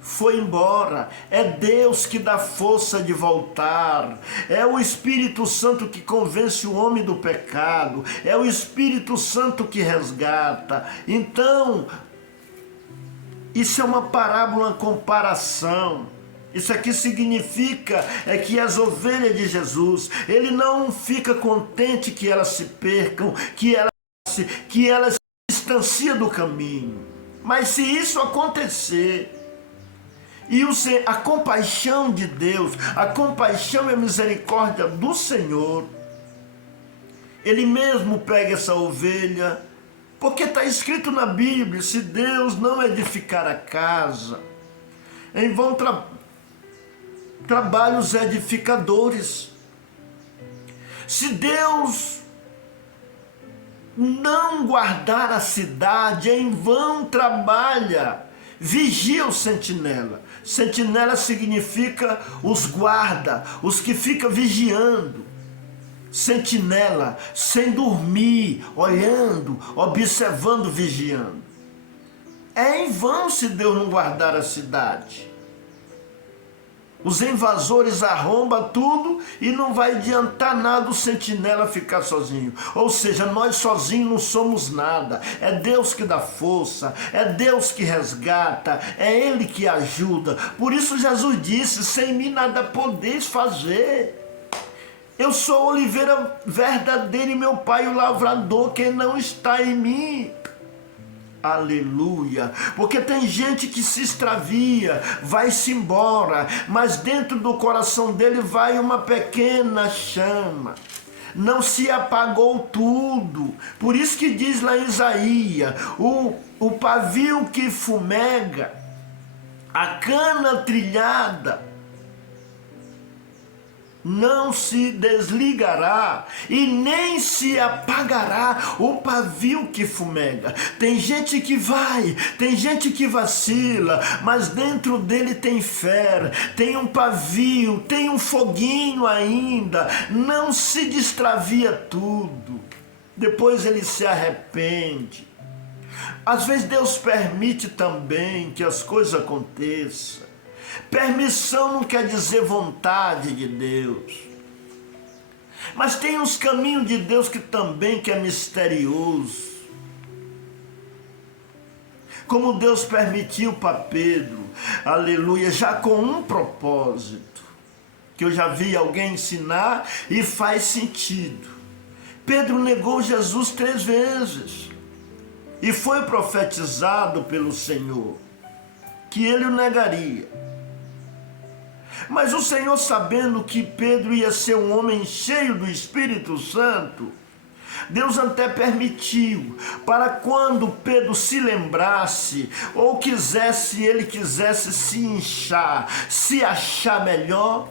foi embora. É Deus que dá força de voltar, é o Espírito Santo que convence o homem do pecado, é o Espírito Santo que resgata. Então, isso é uma parábola, uma comparação. Isso aqui significa que as ovelhas de Jesus, ele não fica contente que elas se percam, que elas se distanciam do caminho. Mas se isso acontecer, e a compaixão de Deus, a compaixão e a misericórdia do Senhor, ele mesmo pega essa ovelha, porque está escrito na Bíblia: se Deus não edificar a casa, em vão trabalham os edificadores. Se Deus não guardar a cidade, em vão trabalha, vigia o sentinela. Sentinela significa os guarda, os que ficam vigiando. Sentinela, sem dormir, olhando, observando, vigiando. É em vão se Deus não guardar a cidade. Os invasores arrombam tudo e não vai adiantar nada o sentinela ficar sozinho. Ou seja, nós sozinhos não somos nada. É Deus que dá força, é Deus que resgata, é Ele que ajuda. Por isso Jesus disse, sem mim nada podeis fazer. Eu sou a oliveira verdadeira e meu pai o lavrador, quem não está em mim. Aleluia, porque tem gente que se extravia, vai-se embora, mas dentro do coração dele vai uma pequena chama. Não se apagou tudo. Por isso que diz lá em Isaías, o pavio que fumega, a cana trilhada, não se desligará e nem se apagará o pavio que fumega. Tem gente que vai, tem gente que vacila, mas dentro dele tem fé, tem um pavio, tem um foguinho ainda, não se destravia tudo. Depois ele se arrepende. Às vezes Deus permite também que as coisas aconteçam. Permissão não quer dizer vontade de Deus. Mas tem uns caminhos de Deus que também que é misterioso. Como Deus permitiu para Pedro, aleluia, já com um propósito, que eu já vi alguém ensinar e faz sentido. Pedro negou Jesus 3 vezes e foi profetizado pelo Senhor que ele o negaria. Mas o Senhor, sabendo que Pedro ia ser um homem cheio do Espírito Santo, Deus até permitiu, para quando Pedro se lembrasse, ou ele quisesse se inchar, se achar melhor,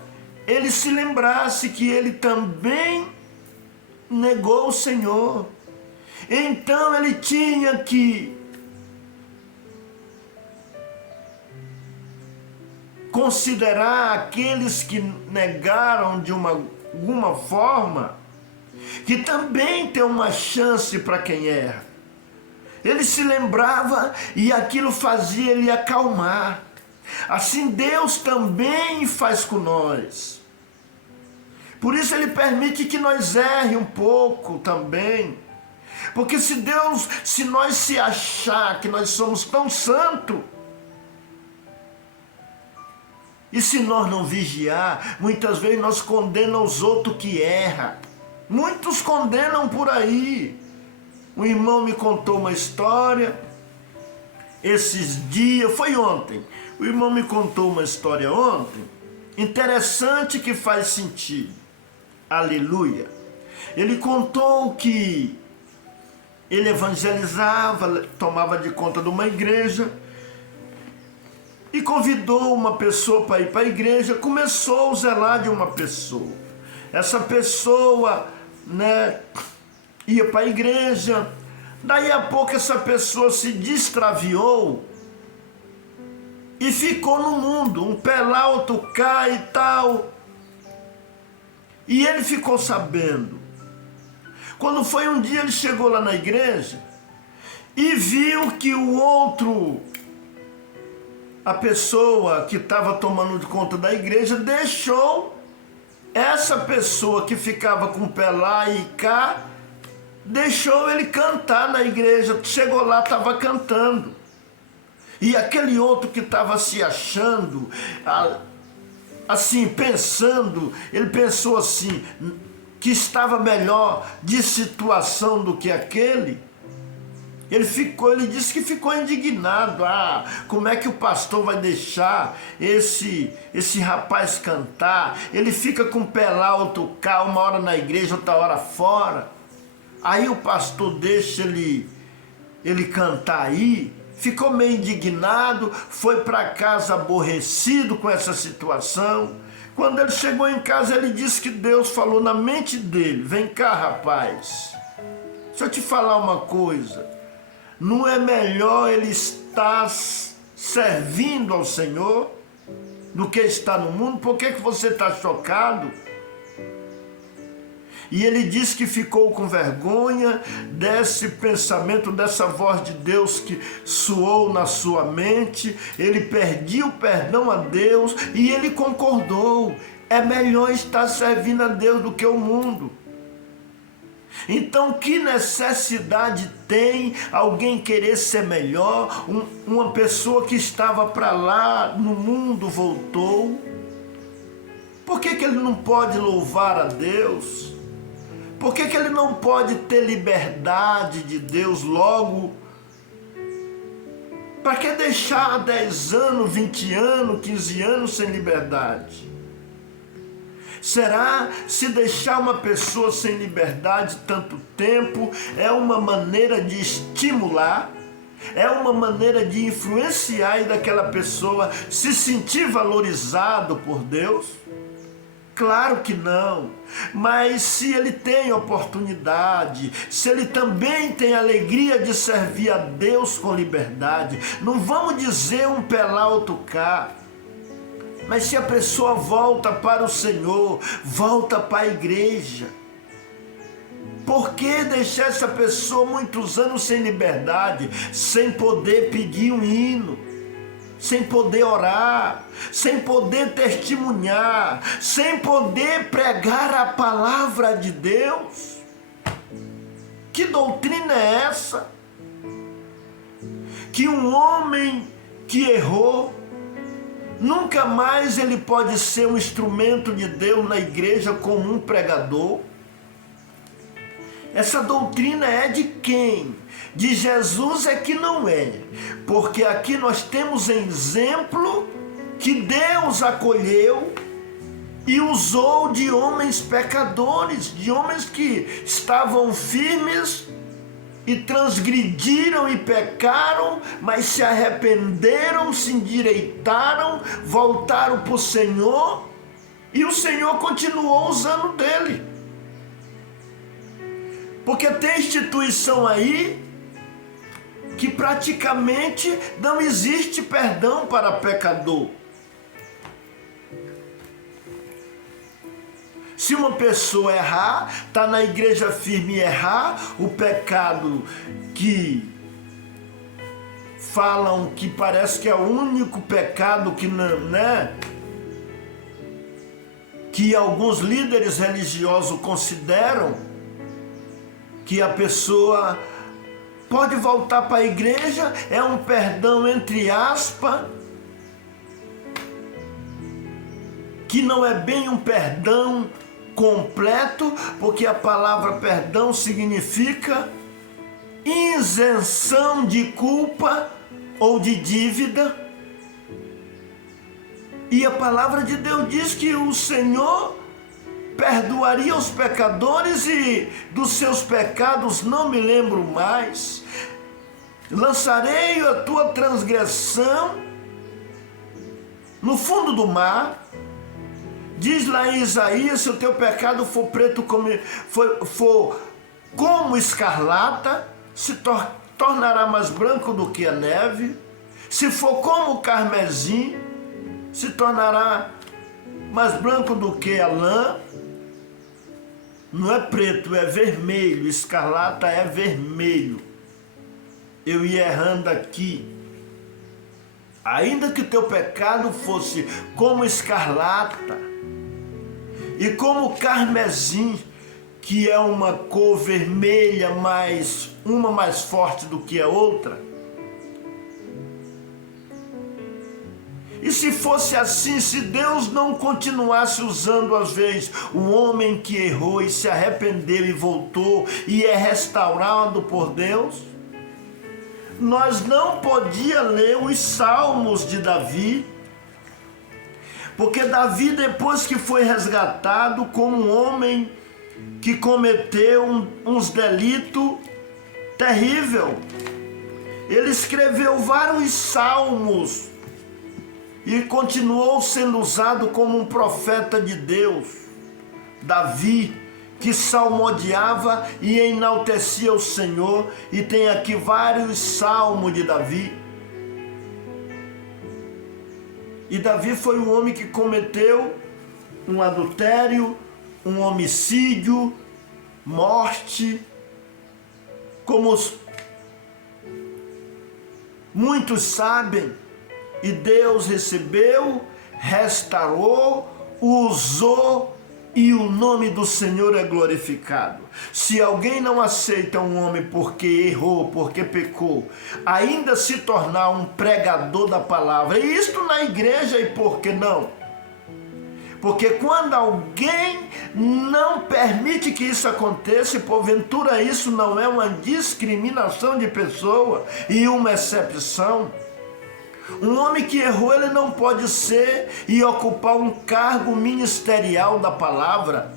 ele se lembrasse que ele também negou o Senhor. Então ele tinha que considerar aqueles que negaram de alguma forma, que também tem uma chance para quem erra. Ele se lembrava e aquilo fazia ele acalmar. Assim Deus também faz com nós. Por isso ele permite que nós errem um pouco também. Porque se nós se achar que nós somos tão santos, e se nós não vigiar, muitas vezes nós condenamos os outros que erram. Muitos condenam por aí. Um irmão me contou uma história, esses dias, foi ontem. O irmão me contou uma história ontem, interessante que faz sentido. Aleluia. Ele contou que ele evangelizava, tomava de conta de uma igreja, e convidou uma pessoa para ir para a igreja, começou a zelar de uma pessoa. Essa pessoa, ia para a igreja, daí a pouco essa pessoa se distraviou e ficou no mundo, um pé lá, outro cá e tal. E ele ficou sabendo. Quando foi um dia, ele chegou lá na igreja e viu que o outro, a pessoa que estava tomando de conta da igreja, deixou essa pessoa que ficava com o pé lá e cá, deixou ele cantar na igreja. Chegou lá, estava cantando. E aquele outro que estava se achando, assim, pensando, ele pensou assim, que estava melhor de situação do que aquele. Ele disse que ficou indignado. Como é que o pastor vai deixar esse rapaz cantar? Ele fica com o pé lá, outro cá, uma hora na igreja, outra hora fora. Aí o pastor deixa ele cantar aí, ficou meio indignado, foi para casa aborrecido com essa situação. Quando ele chegou em casa, ele disse que Deus falou na mente dele: vem cá, rapaz, deixa eu te falar uma coisa. Não é melhor ele estar servindo ao Senhor do que estar no mundo? Por que você está chocado? E ele diz que ficou com vergonha desse pensamento, dessa voz de Deus que soou na sua mente. Ele pediu perdão a Deus e ele concordou. É melhor estar servindo a Deus do que o mundo. Então, que necessidade tem alguém querer ser melhor? Uma pessoa que estava para lá no mundo voltou. Por que ele não pode louvar a Deus? Por que ele não pode ter liberdade de Deus logo? Para que deixar 10 anos, 20 anos, 15 anos sem liberdade? Será se deixar uma pessoa sem liberdade tanto tempo é uma maneira de estimular, é uma maneira de influenciar e daquela pessoa se sentir valorizado por Deus? Claro que não, mas se ele tem oportunidade, se ele também tem alegria de servir a Deus com liberdade, não vamos dizer um pelar ou tocar, mas se a pessoa volta para o Senhor, volta para a igreja, por que deixar essa pessoa muitos anos sem liberdade, sem poder pedir um hino? Sem poder orar, sem poder testemunhar, sem poder pregar a palavra de Deus? Que doutrina é essa? Que um homem que errou, nunca mais ele pode ser um instrumento de Deus na igreja como um pregador? Essa doutrina é de quem? De Jesus é que não é, porque aqui nós temos exemplo que Deus acolheu e usou de homens pecadores, de homens que estavam firmes e transgrediram e pecaram, mas se arrependeram, se endireitaram, voltaram para o Senhor e o Senhor continuou usando dele. Porque tem instituição aí que praticamente não existe perdão para pecador. Se uma pessoa errar, está na igreja firme e errar, o pecado que falam que parece que é o único pecado que não, né? Que alguns líderes religiosos consideram que a pessoa pode voltar para a igreja, é um perdão entre aspas, que não é bem um perdão completo, porque a palavra perdão significa isenção de culpa ou de dívida. E a palavra de Deus diz que o Senhor perdoaria os pecadores e dos seus pecados não me lembro mais. Lançarei a tua transgressão no fundo do mar. Diz lá em Isaías, se o teu pecado for preto for como escarlata, se tornará mais branco do que a neve. Se for como o carmesim, se tornará mais branco do que a lã. Não é preto, é vermelho. Escarlata é vermelho. Eu ia errando aqui. Ainda que teu pecado fosse como escarlata e como carmesim, que é uma cor vermelha, uma mais forte do que a outra. E se fosse assim, se Deus não continuasse usando às vezes o homem que errou e se arrependeu e voltou e é restaurado por Deus, nós não podíamos ler os salmos de Davi, porque Davi, depois que foi resgatado como um homem que cometeu uns delitos terríveis, ele escreveu vários salmos e continuou sendo usado como um profeta de Deus. Davi, que salmodiava e enaltecia o Senhor, e tem aqui vários salmos de Davi. E Davi foi um homem que cometeu um adultério, um homicídio, morte, como muitos sabem, e Deus recebeu, restaurou, usou, e o nome do Senhor é glorificado. Se alguém não aceita um homem porque errou, porque pecou, ainda se tornar um pregador da palavra, e isto na igreja, e por que não? Porque quando alguém não permite que isso aconteça, porventura isso não é uma discriminação de pessoa e uma exceção. Um homem que errou, ele não pode ser e ocupar um cargo ministerial da palavra.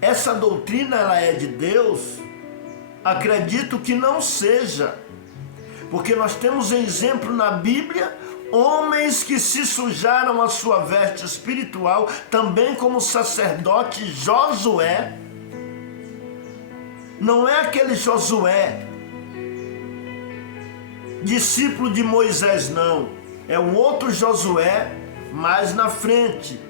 Essa doutrina, ela é de Deus? Acredito que não seja. Porque nós temos exemplo na Bíblia, homens que se sujaram a sua veste espiritual, também como o sacerdote Josué. Não é aquele Josué, discípulo de Moisés, não. É um outro Josué mais na frente.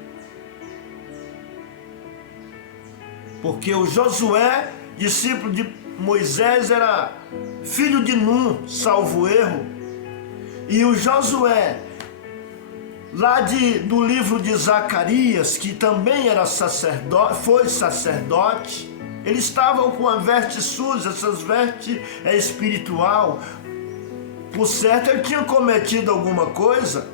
Porque o Josué, discípulo de Moisés, era filho de Num, salvo erro. E o Josué, lá do livro de Zacarias, que também era sacerdote, foi sacerdote, eles estavam com a veste suja, essas vestes é espiritual. Por certo, ele tinha cometido alguma coisa,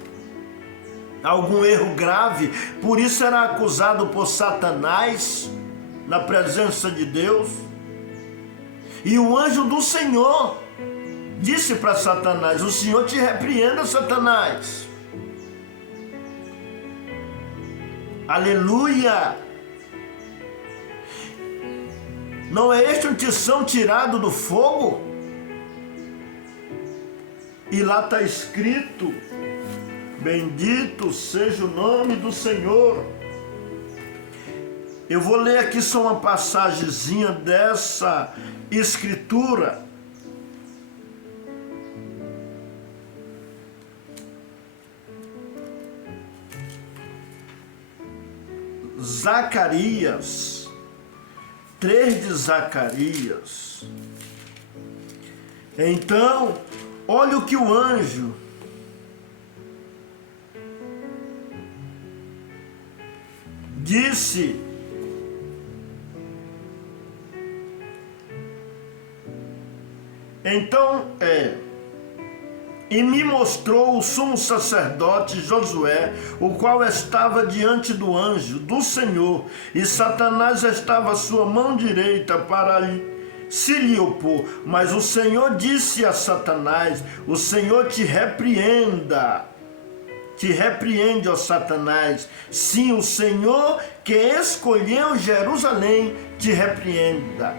algum erro grave, por isso era acusado por Satanás, na presença de Deus. E o anjo do Senhor disse para Satanás: o Senhor te repreenda, Satanás. Aleluia! Não é este um tição tirado do fogo? E lá está escrito: bendito seja o nome do Senhor. Eu vou ler aqui só uma passagemzinha dessa escritura. Zacarias, 3 de Zacarias. Então, olha o que o anjo disse. Então, e me mostrou o sumo sacerdote Josué, o qual estava diante do anjo do Senhor, e Satanás estava à sua mão direita para se lhe opor. Mas o Senhor disse a Satanás: o Senhor te repreenda. Te repreende, ó Satanás. Sim, o Senhor que escolheu Jerusalém te repreenda.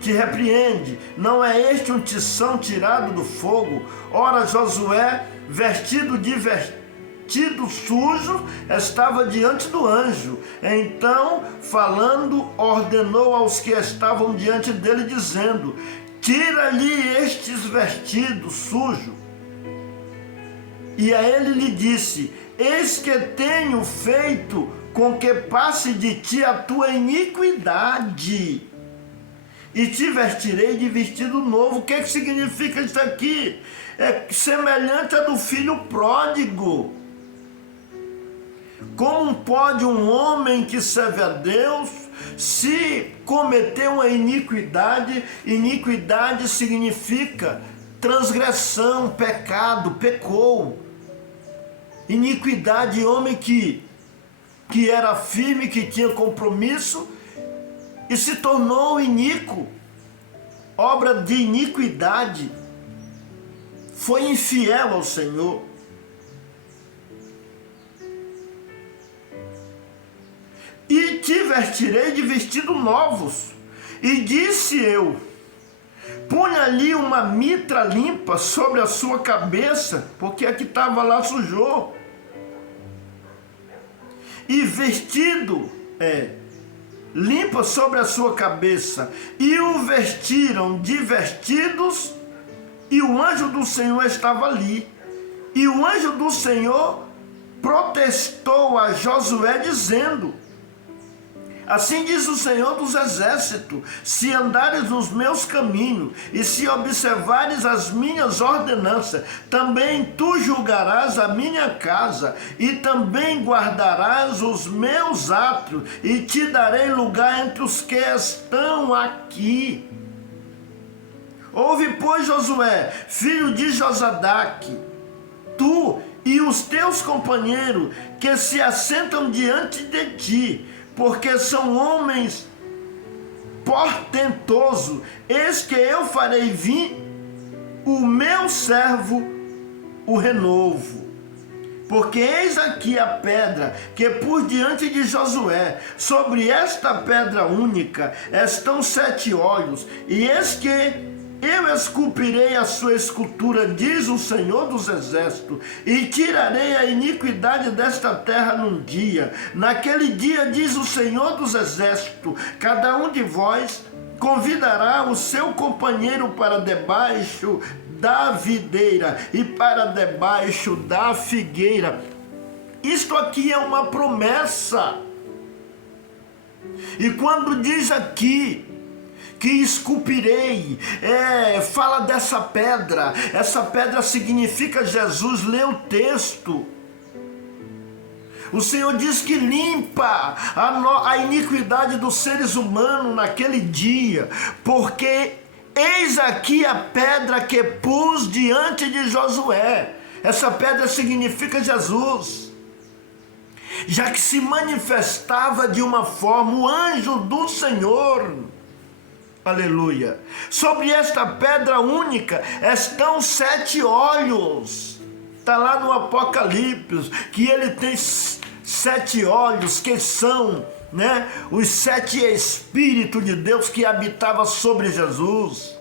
Te repreende. Não é este um tição tirado do fogo? Ora, Josué, vestido de vestido sujo, estava diante do anjo. Então, falando, ordenou aos que estavam diante dele, dizendo: tira-lhe estes vestidos sujos. E a ele lhe disse: eis que tenho feito com que passe de ti a tua iniquidade, e te vestirei de vestido novo. O que significa isso aqui? É semelhante a do filho pródigo. Como pode um homem que serve a Deus, se cometer uma iniquidade? Iniquidade significa transgressão, pecado, pecou. Iniquidade, homem que era firme, que tinha compromisso, e se tornou iníquo, obra de iniquidade, foi infiel ao Senhor. E te vestirei de vestidos novos. E disse eu: punha-lhe uma mitra limpa sobre a sua cabeça, porque a que estava lá sujou. E vestido limpa sobre a sua cabeça, e o vestiram de vestidos, e o anjo do Senhor estava ali. E o anjo do Senhor protestou a Josué, dizendo: Assim diz o Senhor dos Exércitos: se andares nos meus caminhos e se observares as minhas ordenanças, também tu julgarás a minha casa e também guardarás os meus átrios e te darei lugar entre os que estão aqui. Ouve, pois, Josué, filho de Josadaque, tu e os teus companheiros que se assentam diante de ti, porque são homens portentosos, eis que eu farei vir o meu servo, o renovo. Porque eis aqui a pedra que por diante de Josué, sobre esta pedra única estão 7 olhos, e eis que eu esculpirei a sua escultura, diz o Senhor dos Exércitos, e tirarei a iniquidade desta terra num dia. Naquele dia, diz o Senhor dos Exércitos, cada um de vós convidará o seu companheiro para debaixo da videira e para debaixo da figueira. Isto aqui é uma promessa. E quando diz aqui que esculpirei, fala dessa pedra. Essa pedra significa Jesus. Lê o texto. O Senhor diz que limpa a iniquidade dos seres humanos naquele dia, porque eis aqui a pedra que pus diante de Josué. Essa pedra significa Jesus, já que se manifestava de uma forma o anjo do Senhor. Aleluia. Sobre esta pedra única estão 7 olhos. Está lá no Apocalipse que ele tem 7 olhos, que são, os 7 Espíritos de Deus que habitavam sobre Jesus.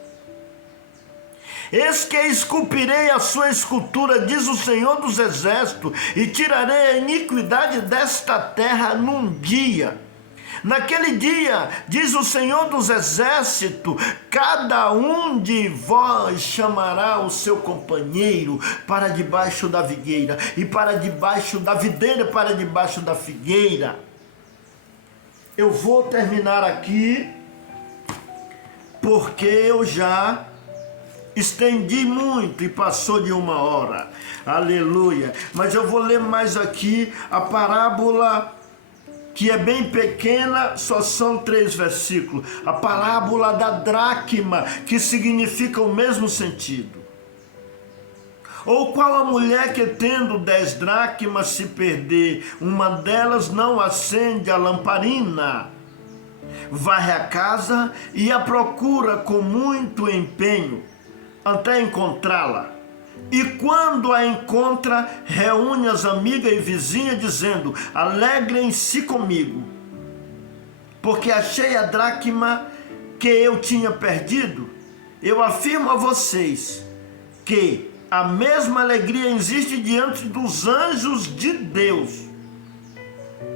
Eis que esculpirei a sua escultura, diz o Senhor dos Exércitos, e tirarei a iniquidade desta terra num dia. Naquele dia, diz o Senhor dos Exércitos, cada um de vós chamará o seu companheiro para debaixo da figueira, e para debaixo da videira, para debaixo da figueira. Eu vou terminar aqui, porque eu já estendi muito e passou de 1 hora. Aleluia. Mas eu vou ler mais aqui a parábola, que é bem pequena, só são 3 versículos. A parábola da dracma, que significa o mesmo sentido. Ou qual a mulher que tendo 10 dracmas se perder, uma delas não acende a lamparina, varre a casa e a procura com muito empenho, até encontrá-la. E quando a encontra, reúne as amigas e vizinhas, dizendo: alegrem-se comigo, porque achei a dracma que eu tinha perdido. Eu afirmo a vocês que a mesma alegria existe diante dos anjos de Deus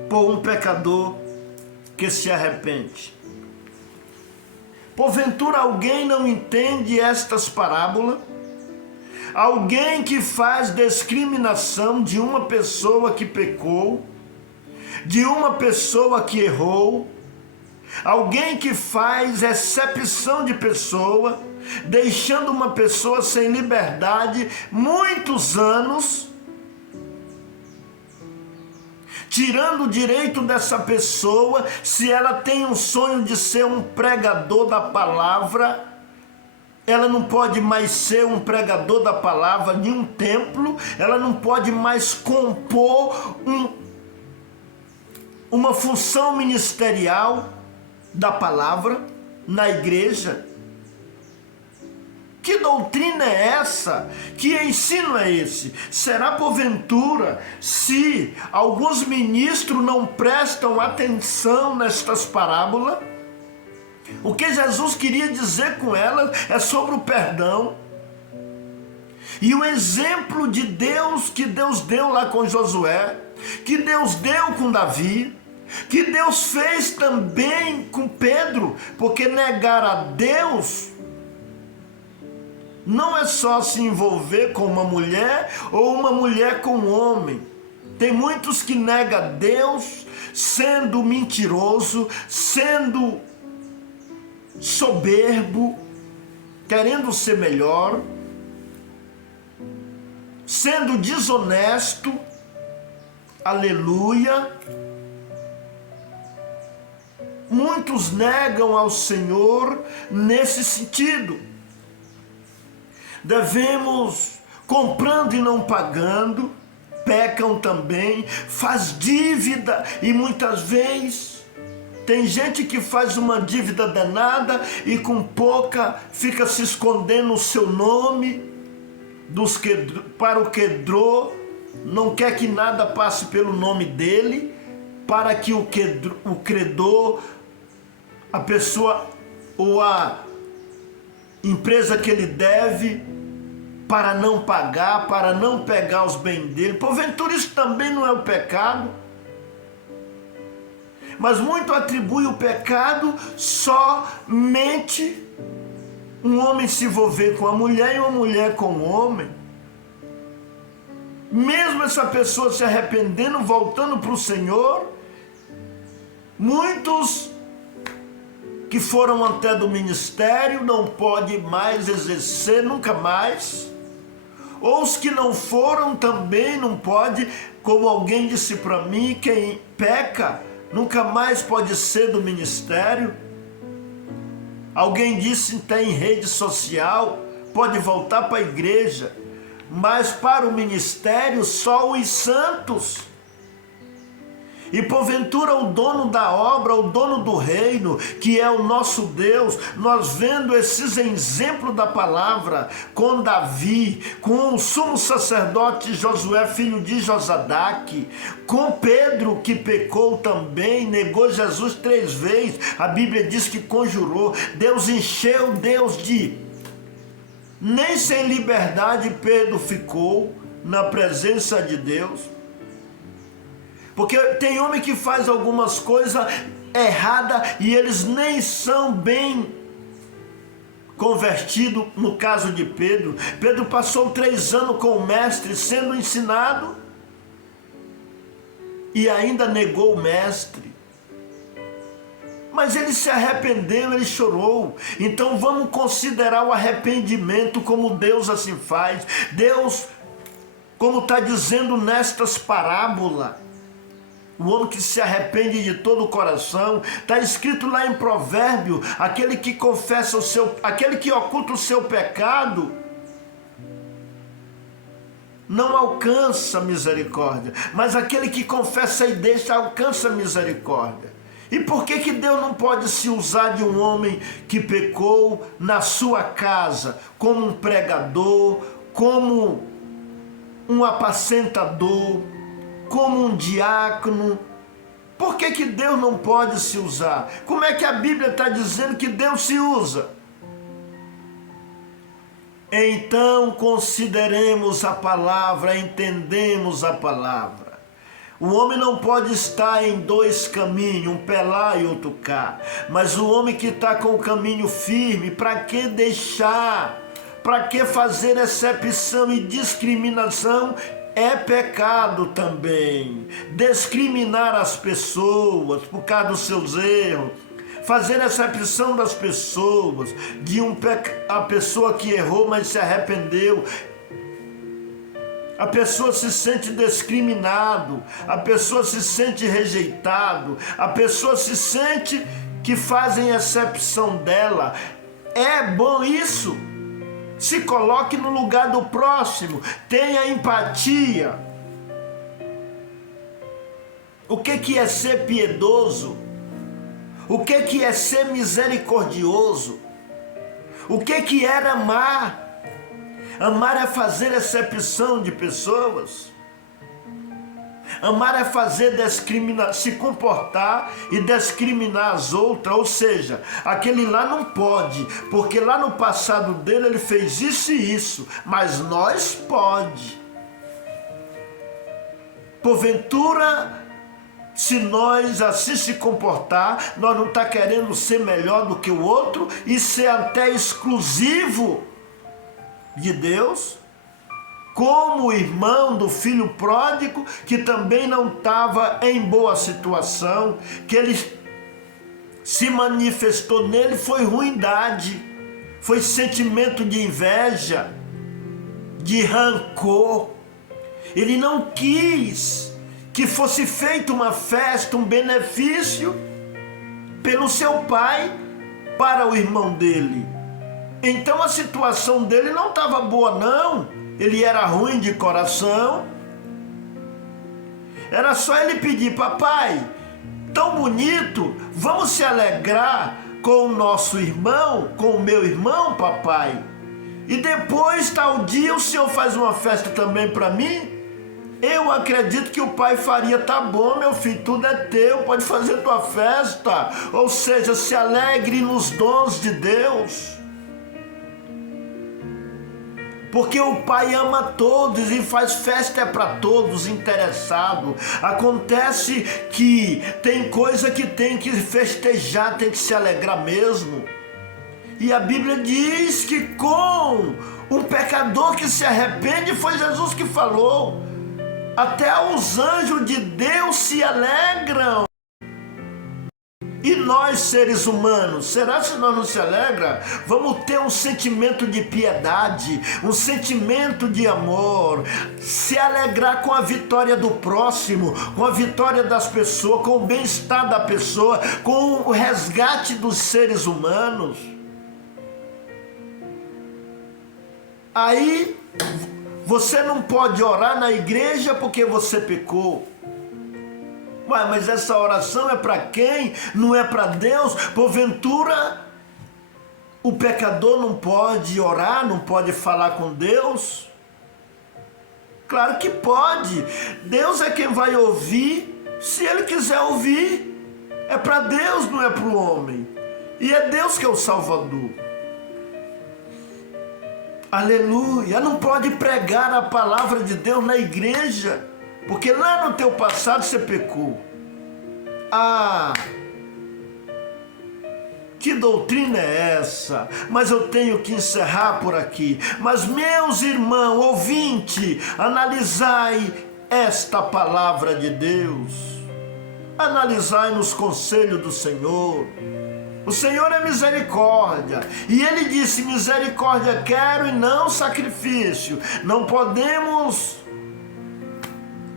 por um pecador que se arrepende. Porventura alguém não entende estas parábolas? Alguém que faz discriminação de uma pessoa que pecou, de uma pessoa que errou, alguém que faz exceção de pessoa, deixando uma pessoa sem liberdade muitos anos, tirando o direito dessa pessoa, se ela tem um sonho de ser um pregador da palavra, ela não pode mais ser um pregador da palavra de um templo, ela não pode mais compor uma função ministerial da palavra na igreja. Que doutrina é essa? Que ensino é esse? Será porventura, se alguns ministros não prestam atenção nestas parábolas, o que Jesus queria dizer com elas é sobre o perdão? E o exemplo de Deus que Deus deu lá com Josué, que Deus deu com Davi, que Deus fez também com Pedro, porque negar a Deus não é só se envolver com uma mulher ou uma mulher com um homem. Tem muitos que negam Deus, sendo mentiroso, sendo soberbo, querendo ser melhor, sendo desonesto, aleluia. Muitos negam ao Senhor nesse sentido. Devemos, comprando e não pagando, pecam também, faz dívida e muitas vezes tem gente que faz uma dívida danada e com pouca fica se escondendo o seu nome para o credor, não quer que nada passe pelo nome dele, para que o credor, a pessoa ou a empresa que ele deve, para não pagar, para não pegar os bens dele. Porventura isso também não é o pecado? Mas muito atribui o pecado somente um homem se envolver com a mulher e uma mulher com o homem. Mesmo essa pessoa se arrependendo, voltando para o Senhor, muitos que foram até do ministério não podem mais exercer, nunca mais. Ou os que não foram também não pode, como alguém disse para mim, quem peca nunca mais pode ser do ministério. Alguém disse até em rede social, pode voltar para a igreja, mas para o ministério só os santos. E porventura o dono da obra, o dono do reino, que é o nosso Deus, nós vendo esses exemplos da palavra, com Davi, com o sumo sacerdote Josué, filho de Josadaque, com Pedro, que pecou também, negou Jesus 3 vezes, a Bíblia diz que conjurou, Deus encheu Deus de... Nem sem liberdade Pedro ficou na presença de Deus. Porque tem homem que faz algumas coisas erradas e eles nem são bem convertidos. No caso de Pedro, Pedro passou 3 anos com o mestre sendo ensinado e ainda negou o mestre. Mas ele se arrependeu, ele chorou. Então vamos considerar o arrependimento como Deus assim faz. Deus, como está dizendo nestas parábolas, o homem que se arrepende de todo o coração, está escrito lá em Provérbio, aquele que confessa aquele que oculta o seu pecado, não alcança misericórdia, mas aquele que confessa e deixa alcança misericórdia. E por que Deus não pode se usar de um homem que pecou na sua casa, como um pregador, como um apacentador, como um diácono? Por que Deus não pode se usar? Como é que a Bíblia está dizendo que Deus se usa? Então consideremos a palavra, entendemos a palavra. O homem não pode estar em 2 caminhos, um pé lá e outro cá. Mas o homem que está com o caminho firme, para que deixar? Para que fazer exceção e discriminação? É pecado também. Discriminar as pessoas por causa dos seus erros. Fazer exceção das pessoas, a pessoa que errou, mas se arrependeu. A pessoa se sente discriminado, a pessoa se sente rejeitado, a pessoa se sente que fazem exceção dela. É bom isso? Se coloque no lugar do próximo, tenha empatia. O que é ser piedoso? O que é ser misericordioso? O que é amar? Amar é fazer exceção de pessoas. Amar é fazer se comportar e discriminar as outras. Ou seja, aquele lá não pode, porque lá no passado dele ele fez isso e isso, mas nós pode. Porventura, se nós assim se comportar, nós não está querendo ser melhor do que o outro e ser até exclusivo de Deus? como o irmão do filho pródigo, que também não estava em boa situação, que ele se manifestou nele foi ruindade, foi sentimento de inveja, de rancor. Ele não quis que fosse feita uma festa, um benefício pelo seu pai para o irmão dele. Então a situação dele não estava boa não, ele era ruim de coração. Era só ele pedir: papai, tão bonito, vamos se alegrar com o nosso irmão, com o meu irmão, papai. E depois, tal dia, o senhor faz uma festa também para mim? Eu acredito que o pai faria: tá bom, meu filho, tudo é teu, pode fazer tua festa. Ou seja, se alegre nos dons de Deus. Porque o pai ama todos e faz festa para todos, interessado. Acontece que tem coisa que tem que festejar, tem que se alegrar mesmo. E a Bíblia diz que com um pecador que se arrepende, foi Jesus que falou, até os anjos de Deus se alegram. E nós, seres humanos, será se nós não se alegra? Vamos ter um sentimento de piedade, um sentimento de amor, se alegrar com a vitória do próximo, com a vitória das pessoas, com o bem-estar da pessoa, com o resgate dos seres humanos. Aí você não pode orar na igreja porque você pecou. Ué, mas essa oração é para quem? Não é para Deus? Porventura o pecador não pode orar, não pode falar com Deus? Claro que pode. Deus é quem vai ouvir, se ele quiser ouvir. É para Deus, não é para o homem. E é Deus que é o Salvador. Aleluia. Não pode pregar a palavra de Deus na igreja, porque lá no teu passado você pecou. Ah, que doutrina é essa? Mas eu tenho que encerrar por aqui. Mas meus irmãos, ouvinte, analisai esta palavra de Deus. Analisai nos conselhos do Senhor. O Senhor é misericórdia, e Ele disse: misericórdia quero e não sacrifício. Não podemos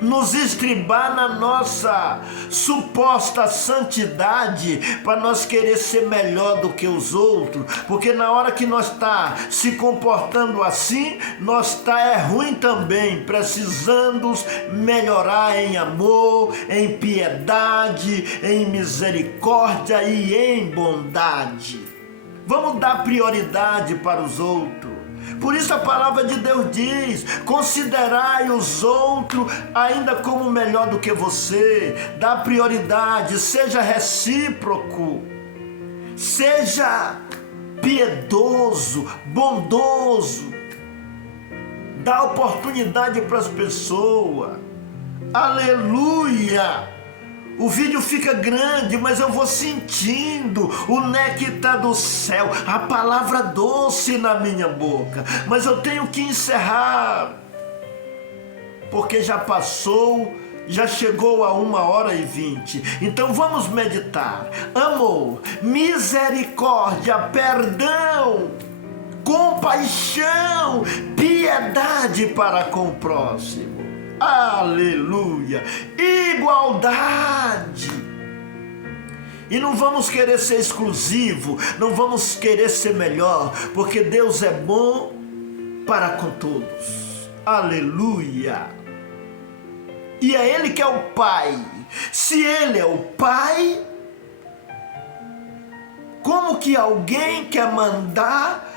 nos estribar na nossa suposta santidade para nós querer ser melhor do que os outros, porque na hora que nós está se comportando assim, nós está ruim também, precisando melhorar em amor, em piedade, em misericórdia e em bondade. Vamos dar prioridade para os outros. Por isso a palavra de Deus diz: considerai os outros ainda como melhor do que você. Dá prioridade, seja recíproco, seja piedoso, bondoso. Dá oportunidade para as pessoas. Aleluia! O vídeo fica grande, mas eu vou sentindo o néctar do céu, a palavra doce na minha boca. Mas eu tenho que encerrar, porque já passou, já chegou a 1h20. Então vamos meditar. Amor, misericórdia, perdão, compaixão, piedade para com o próximo. Aleluia! Igualdade! E não vamos querer ser exclusivo, não vamos querer ser melhor, porque Deus é bom para com todos. Aleluia! E é Ele que é o Pai. Se Ele é o Pai, como que alguém quer mandar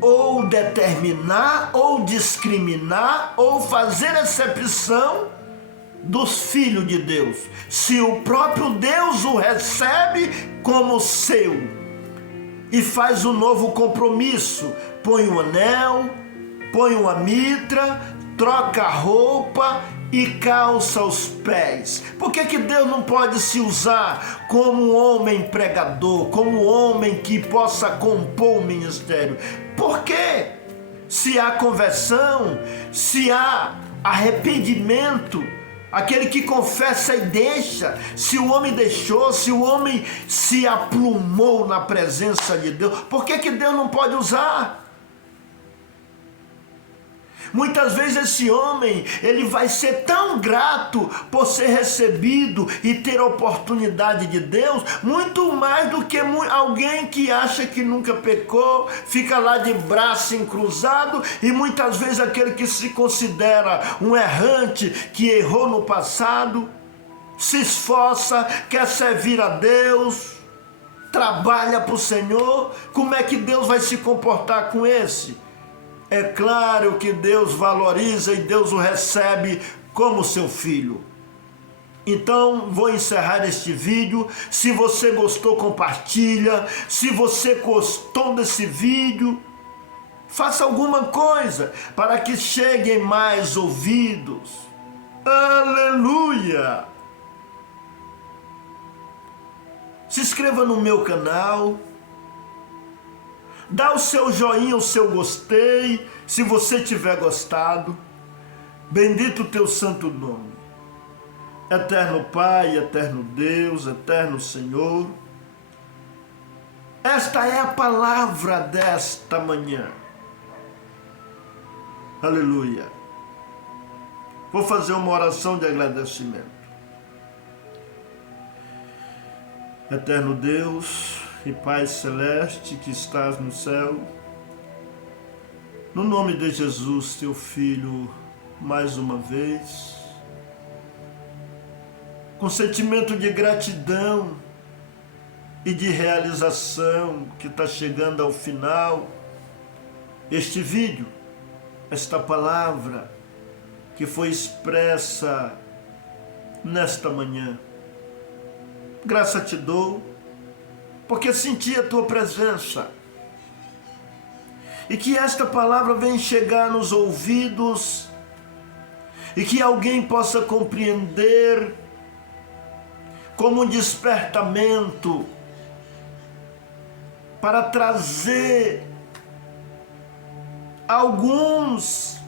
ou determinar, ou discriminar, ou fazer exceção dos filhos de Deus, se o próprio Deus o recebe como seu e faz um novo compromisso? Põe um anel, põe uma mitra, troca a roupa e calça os pés. Por que Deus não pode se usar como um homem pregador, como um homem que possa compor o ministério? Por quê? se há conversão, se há arrependimento, aquele que confessa e deixa, se o homem deixou, se o homem se aprumou na presença de Deus, por que Deus não pode usar? Muitas vezes esse homem, ele vai ser tão grato por ser recebido e ter oportunidade de Deus, muito mais do que alguém que acha que nunca pecou, fica lá de braço encruzado, e muitas vezes aquele que se considera um errante, que errou no passado, se esforça, quer servir a Deus, trabalha para o Senhor. Como é que Deus vai se comportar com esse? É claro que Deus valoriza e Deus o recebe como seu filho. Então, vou encerrar este vídeo. Se você gostou, compartilha. Se você gostou desse vídeo, faça alguma coisa para que cheguem mais ouvidos. Aleluia! Se inscreva no meu canal. Dá o seu joinha, o seu gostei, se você tiver gostado. Bendito o teu santo nome. Eterno Pai, eterno Deus, eterno Senhor. Esta é a palavra desta manhã. Aleluia. Vou fazer uma oração de agradecimento. Eterno Deus e Pai Celeste que estás no céu, no nome de Jesus, teu Filho, mais uma vez, com sentimento de gratidão e de realização que está chegando ao final, este vídeo, esta palavra que foi expressa nesta manhã. Graça te dou, porque senti a tua presença, e que esta palavra venha chegar nos ouvidos, e que alguém possa compreender como um despertamento, para trazer alguns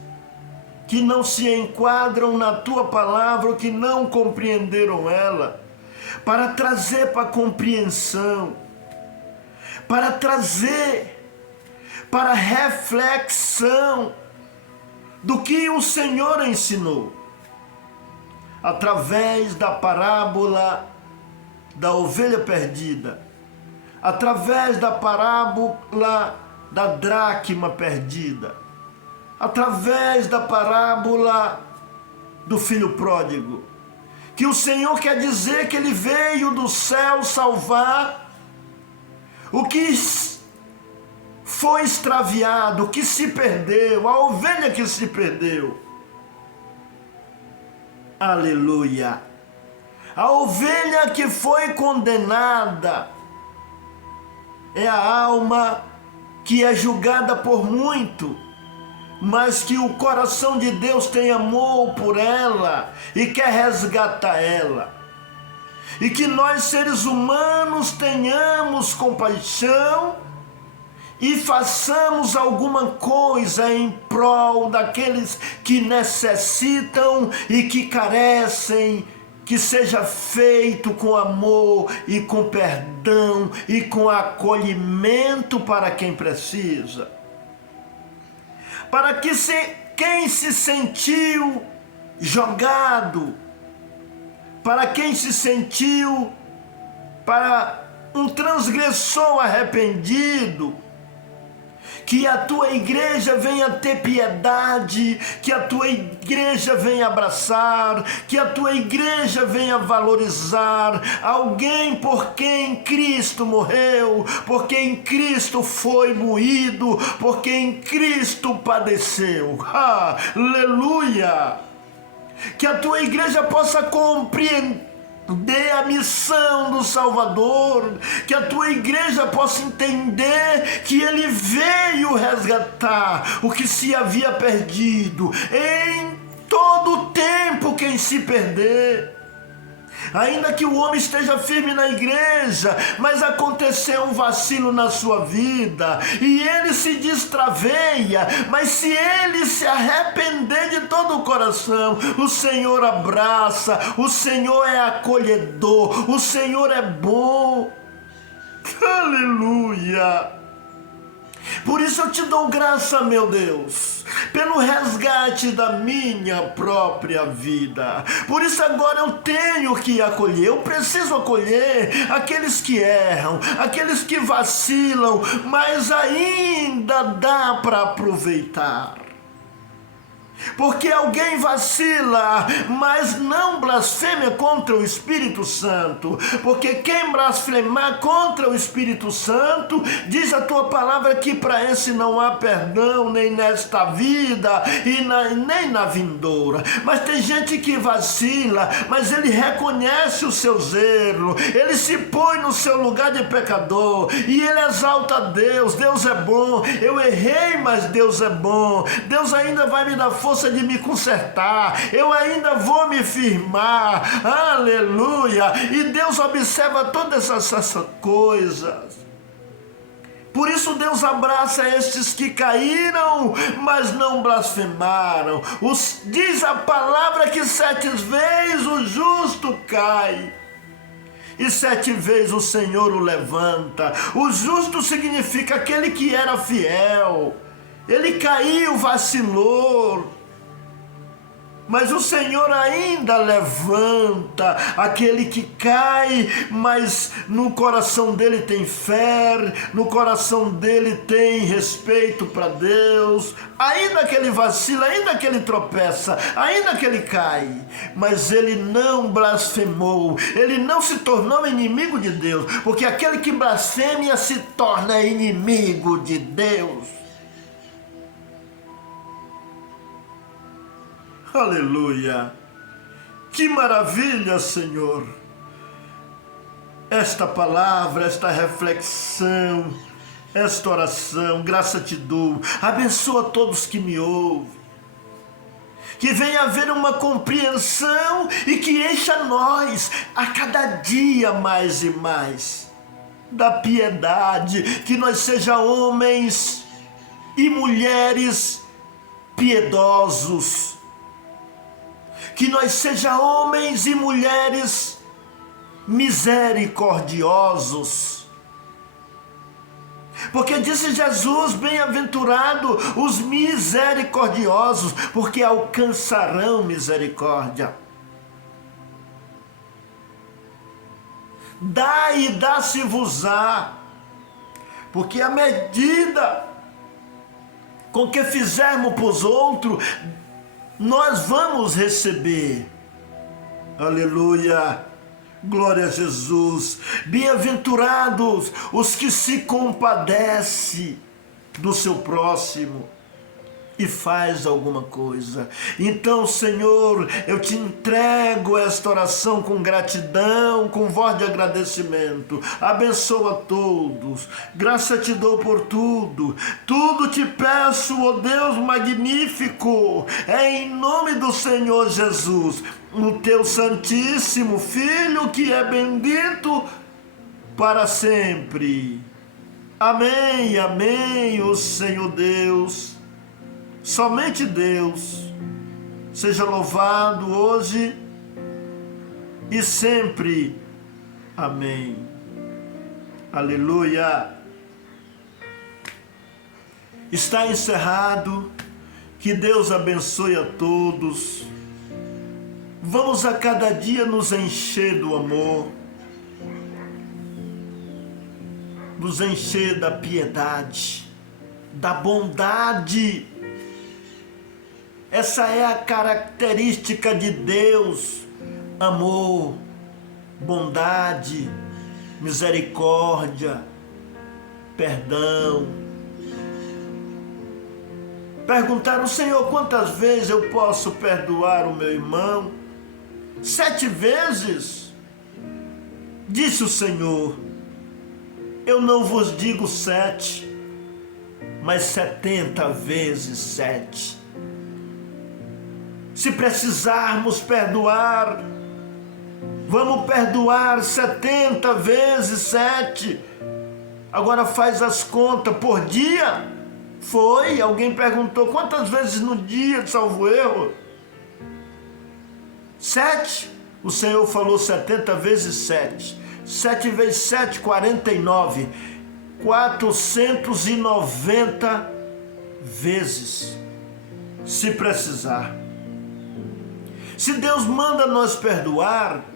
que não se enquadram na tua palavra, ou que não compreenderam ela, para trazer para a compreensão, para trazer para a reflexão do que o Senhor ensinou, através da parábola da ovelha perdida, através da parábola da dracma perdida, através da parábola do filho pródigo, que o Senhor quer dizer que ele veio do céu salvar o que foi extraviado, o que se perdeu, a ovelha que se perdeu. Aleluia! A ovelha que foi condenada é a alma que é julgada por muito, mas que o coração de Deus tem amor por ela e quer resgatar ela. E que nós, seres humanos, tenhamos compaixão e façamos alguma coisa em prol daqueles que necessitam e que carecem, que seja feito com amor e com perdão e com acolhimento para quem precisa. Para que quem se sentiu jogado, para quem se sentiu para um transgressor arrependido, que a tua igreja venha ter piedade, que a tua igreja venha abraçar, que a tua igreja venha valorizar alguém por quem Cristo morreu, por quem Cristo foi moído, por quem Cristo padeceu. Aleluia! Que a tua igreja possa compreender a missão do Salvador, que a tua igreja possa entender que ele veio resgatar o que se havia perdido. Em todo o tempo, quem se perder, Ainda que o homem esteja firme na igreja, mas aconteceu um vacilo na sua vida e ele se destraveia, mas se ele se arrepender de todo o coração, o Senhor abraça, o Senhor é acolhedor, o Senhor é bom. Aleluia! Por isso eu te dou graça, meu Deus, pelo resgate da minha própria vida. Por isso agora eu tenho que acolher, eu preciso acolher aqueles que erram, aqueles que vacilam, mas ainda dá para aproveitar. Porque alguém vacila, mas não blasfema contra o Espírito Santo. Porque quem blasfemar contra o Espírito Santo, diz a tua palavra que para esse não há perdão, nem nesta vida e nem na vindoura. Mas tem gente que vacila, mas ele reconhece os seus erros, ele se põe no seu lugar de pecador e ele exalta a Deus. Deus é bom, eu errei, mas Deus é bom. Deus ainda vai me dar força de me consertar, eu ainda vou me firmar, aleluia, e Deus observa todas essas coisas. Por isso Deus abraça estes que caíram, mas não blasfemaram. Diz a palavra que 7 vezes o justo cai, e 7 vezes o Senhor o levanta. O justo significa aquele que era fiel, ele caiu, vacilou, mas o Senhor ainda levanta aquele que cai, mas no coração dele tem fé, no coração dele tem respeito para Deus. Ainda que ele vacila, ainda que ele tropeça, ainda que ele cai, mas ele não blasfemou, ele não se tornou inimigo de Deus, porque aquele que blasfema se torna inimigo de Deus. Aleluia! Que maravilha, Senhor! Esta palavra, esta reflexão, esta oração, graça te dou. Abençoa todos que me ouvem. Que venha haver uma compreensão e que encha nós a cada dia mais e mais da piedade. Que nós sejamos homens e mulheres piedosos. Que nós sejamos homens e mulheres misericordiosos. Porque disse Jesus, bem-aventurado os misericordiosos, porque alcançarão misericórdia. Dá e dá-se-vos-á, porque a medida com que fizermos para os outros, nós vamos receber. Aleluia, glória a Jesus. Bem-aventurados os que se compadecem do seu próximo e faz alguma coisa. Então, Senhor, eu te entrego esta oração com gratidão, com voz de agradecimento. Abençoa todos, graça te dou por tudo, tudo te peço, ó Deus magnífico, é em nome do Senhor Jesus, no teu santíssimo Filho, que é bendito para sempre. Amém, amém, ó Senhor Deus. Somente Deus seja louvado hoje e sempre. Amém. Aleluia. Está encerrado. Que Deus abençoe a todos. Vamos a cada dia nos encher do amor, nos encher da piedade, da bondade. Essa é a característica de Deus: amor, bondade, misericórdia, perdão. Perguntaram: Senhor, quantas vezes eu posso perdoar o meu irmão? 7 vezes? Disse o Senhor: eu não vos digo 7, mas 70 vezes 7. Se precisarmos perdoar, Vamos perdoar 70 vezes 7. Agora faz as contas por dia. Foi, alguém perguntou, quantas vezes no dia, salvo erro? 7. O Senhor falou 70 vezes 7. 7 vezes 7, 49. 490 vezes, se precisar. Se Deus manda nós perdoar,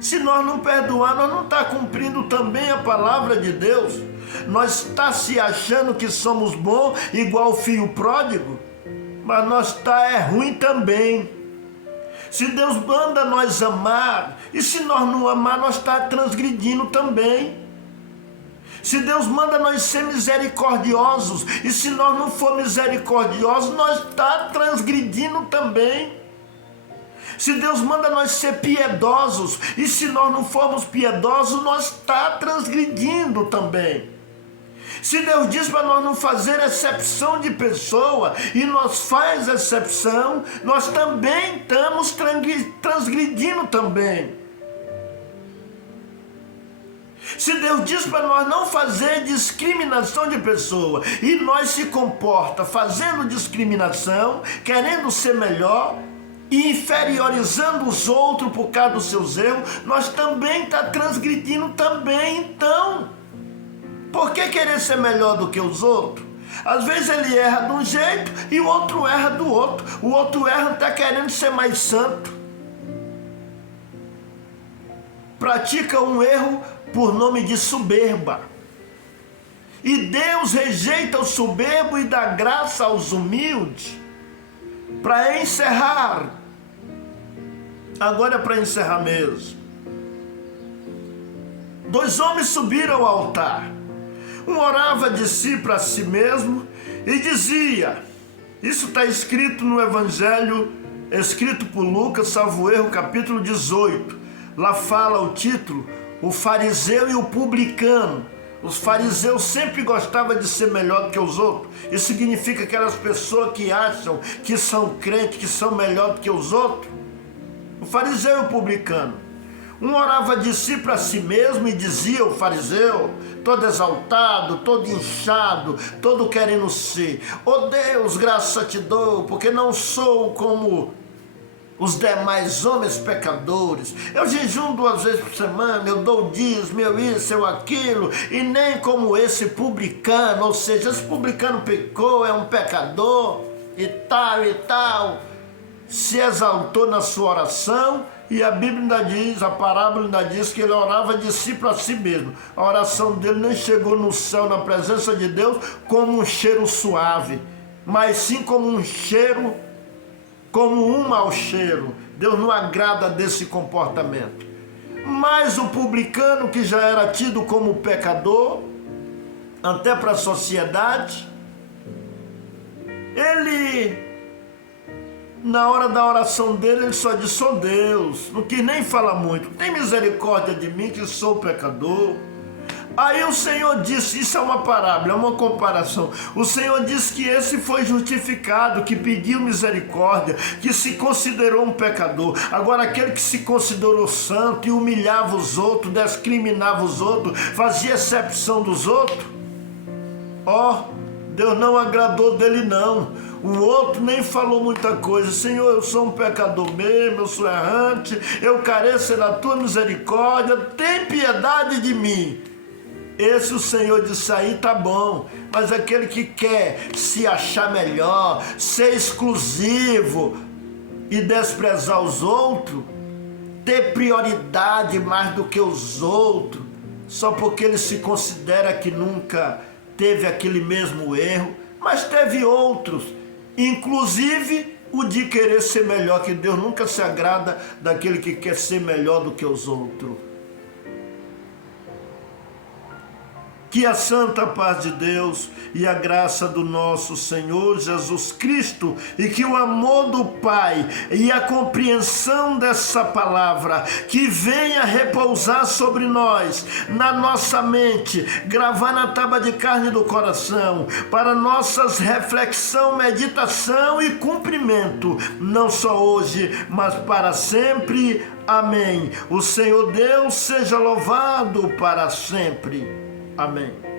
se nós não perdoar, nós não está cumprindo também a palavra de Deus. Nós está se achando que somos bons, igual o filho pródigo, mas nós está ruim também. Se Deus manda nós amar, e se nós não amar, nós está transgredindo também. Se Deus manda nós ser misericordiosos, e se nós não for misericordiosos, nós está transgredindo também. Se Deus manda nós ser piedosos, e se nós não formos piedosos, nós está transgredindo também. Se Deus diz para nós não fazer exceção de pessoa, e nós faz exceção, nós também estamos transgredindo também. Se Deus diz para nós não fazer discriminação de pessoa, e nós se comporta fazendo discriminação, querendo ser melhor, e inferiorizando os outros por causa dos seus erros, nós também está transgredindo também. Então, por que querer ser melhor do que os outros? Às vezes ele erra de um jeito e o outro erra do outro. O outro erra até querendo ser mais santo. Pratica um erro por nome de soberba. E Deus rejeita o soberbo e dá graça aos humildes. Para encerrar, agora é para encerrar mesmo. 2 homens subiram ao altar. Um orava de si para si mesmo e dizia, isso está escrito no Evangelho, escrito por Lucas, salvo erro, capítulo 18. Lá fala o título, o fariseu e o publicano. Os fariseus sempre gostavam de ser melhor do que os outros. Isso significa aquelas pessoas que acham que são crentes, que são melhor do que os outros. O fariseu e o publicano. Um orava de si para si mesmo e dizia, o fariseu, todo exaltado, todo inchado, todo querendo ser, oh Deus, graça te dou, porque não sou como os demais homens pecadores. Eu jejum 2 vezes por semana, eu dou o dízimo, eu isso, eu aquilo, e nem como esse publicano, ou seja, esse publicano pecou, é um pecador, e tal, se exaltou na sua oração, e a Bíblia ainda diz, a parábola ainda diz que ele orava de si para si mesmo. A oração dele nem chegou no céu, na presença de Deus, como um cheiro suave, mas sim como um cheiro, como um mau cheiro. Deus não agrada desse comportamento. Mas o publicano, que já era tido como pecador, até para a sociedade, ele, na hora da oração dele, ele só disse, oh Deus, não quis nem falar muito, tem misericórdia de mim que sou pecador. Aí o Senhor disse, isso é uma parábola, é uma comparação. O Senhor disse que esse foi justificado, que pediu misericórdia, que se considerou um pecador. Agora aquele que se considerou santo e humilhava os outros, discriminava os outros, fazia exceção dos outros, Deus não agradou dele não. O outro nem falou muita coisa. Senhor, eu sou um pecador mesmo, eu sou errante, eu careço da tua misericórdia, tem piedade de mim. Esse o Senhor disse aí, tá bom, mas aquele que quer se achar melhor, ser exclusivo e desprezar os outros, ter prioridade mais do que os outros, só porque ele se considera que nunca teve aquele mesmo erro, mas teve outros, inclusive o de querer ser melhor, que Deus nunca se agrada daquele que quer ser melhor do que os outros. Que a santa paz de Deus e a graça do nosso Senhor Jesus Cristo e que o amor do Pai e a compreensão dessa palavra que venha repousar sobre nós, na nossa mente, gravar na tábua de carne do coração, para nossas reflexão, meditação e cumprimento, não só hoje, mas para sempre. Amém. O Senhor Deus seja louvado para sempre. Amém.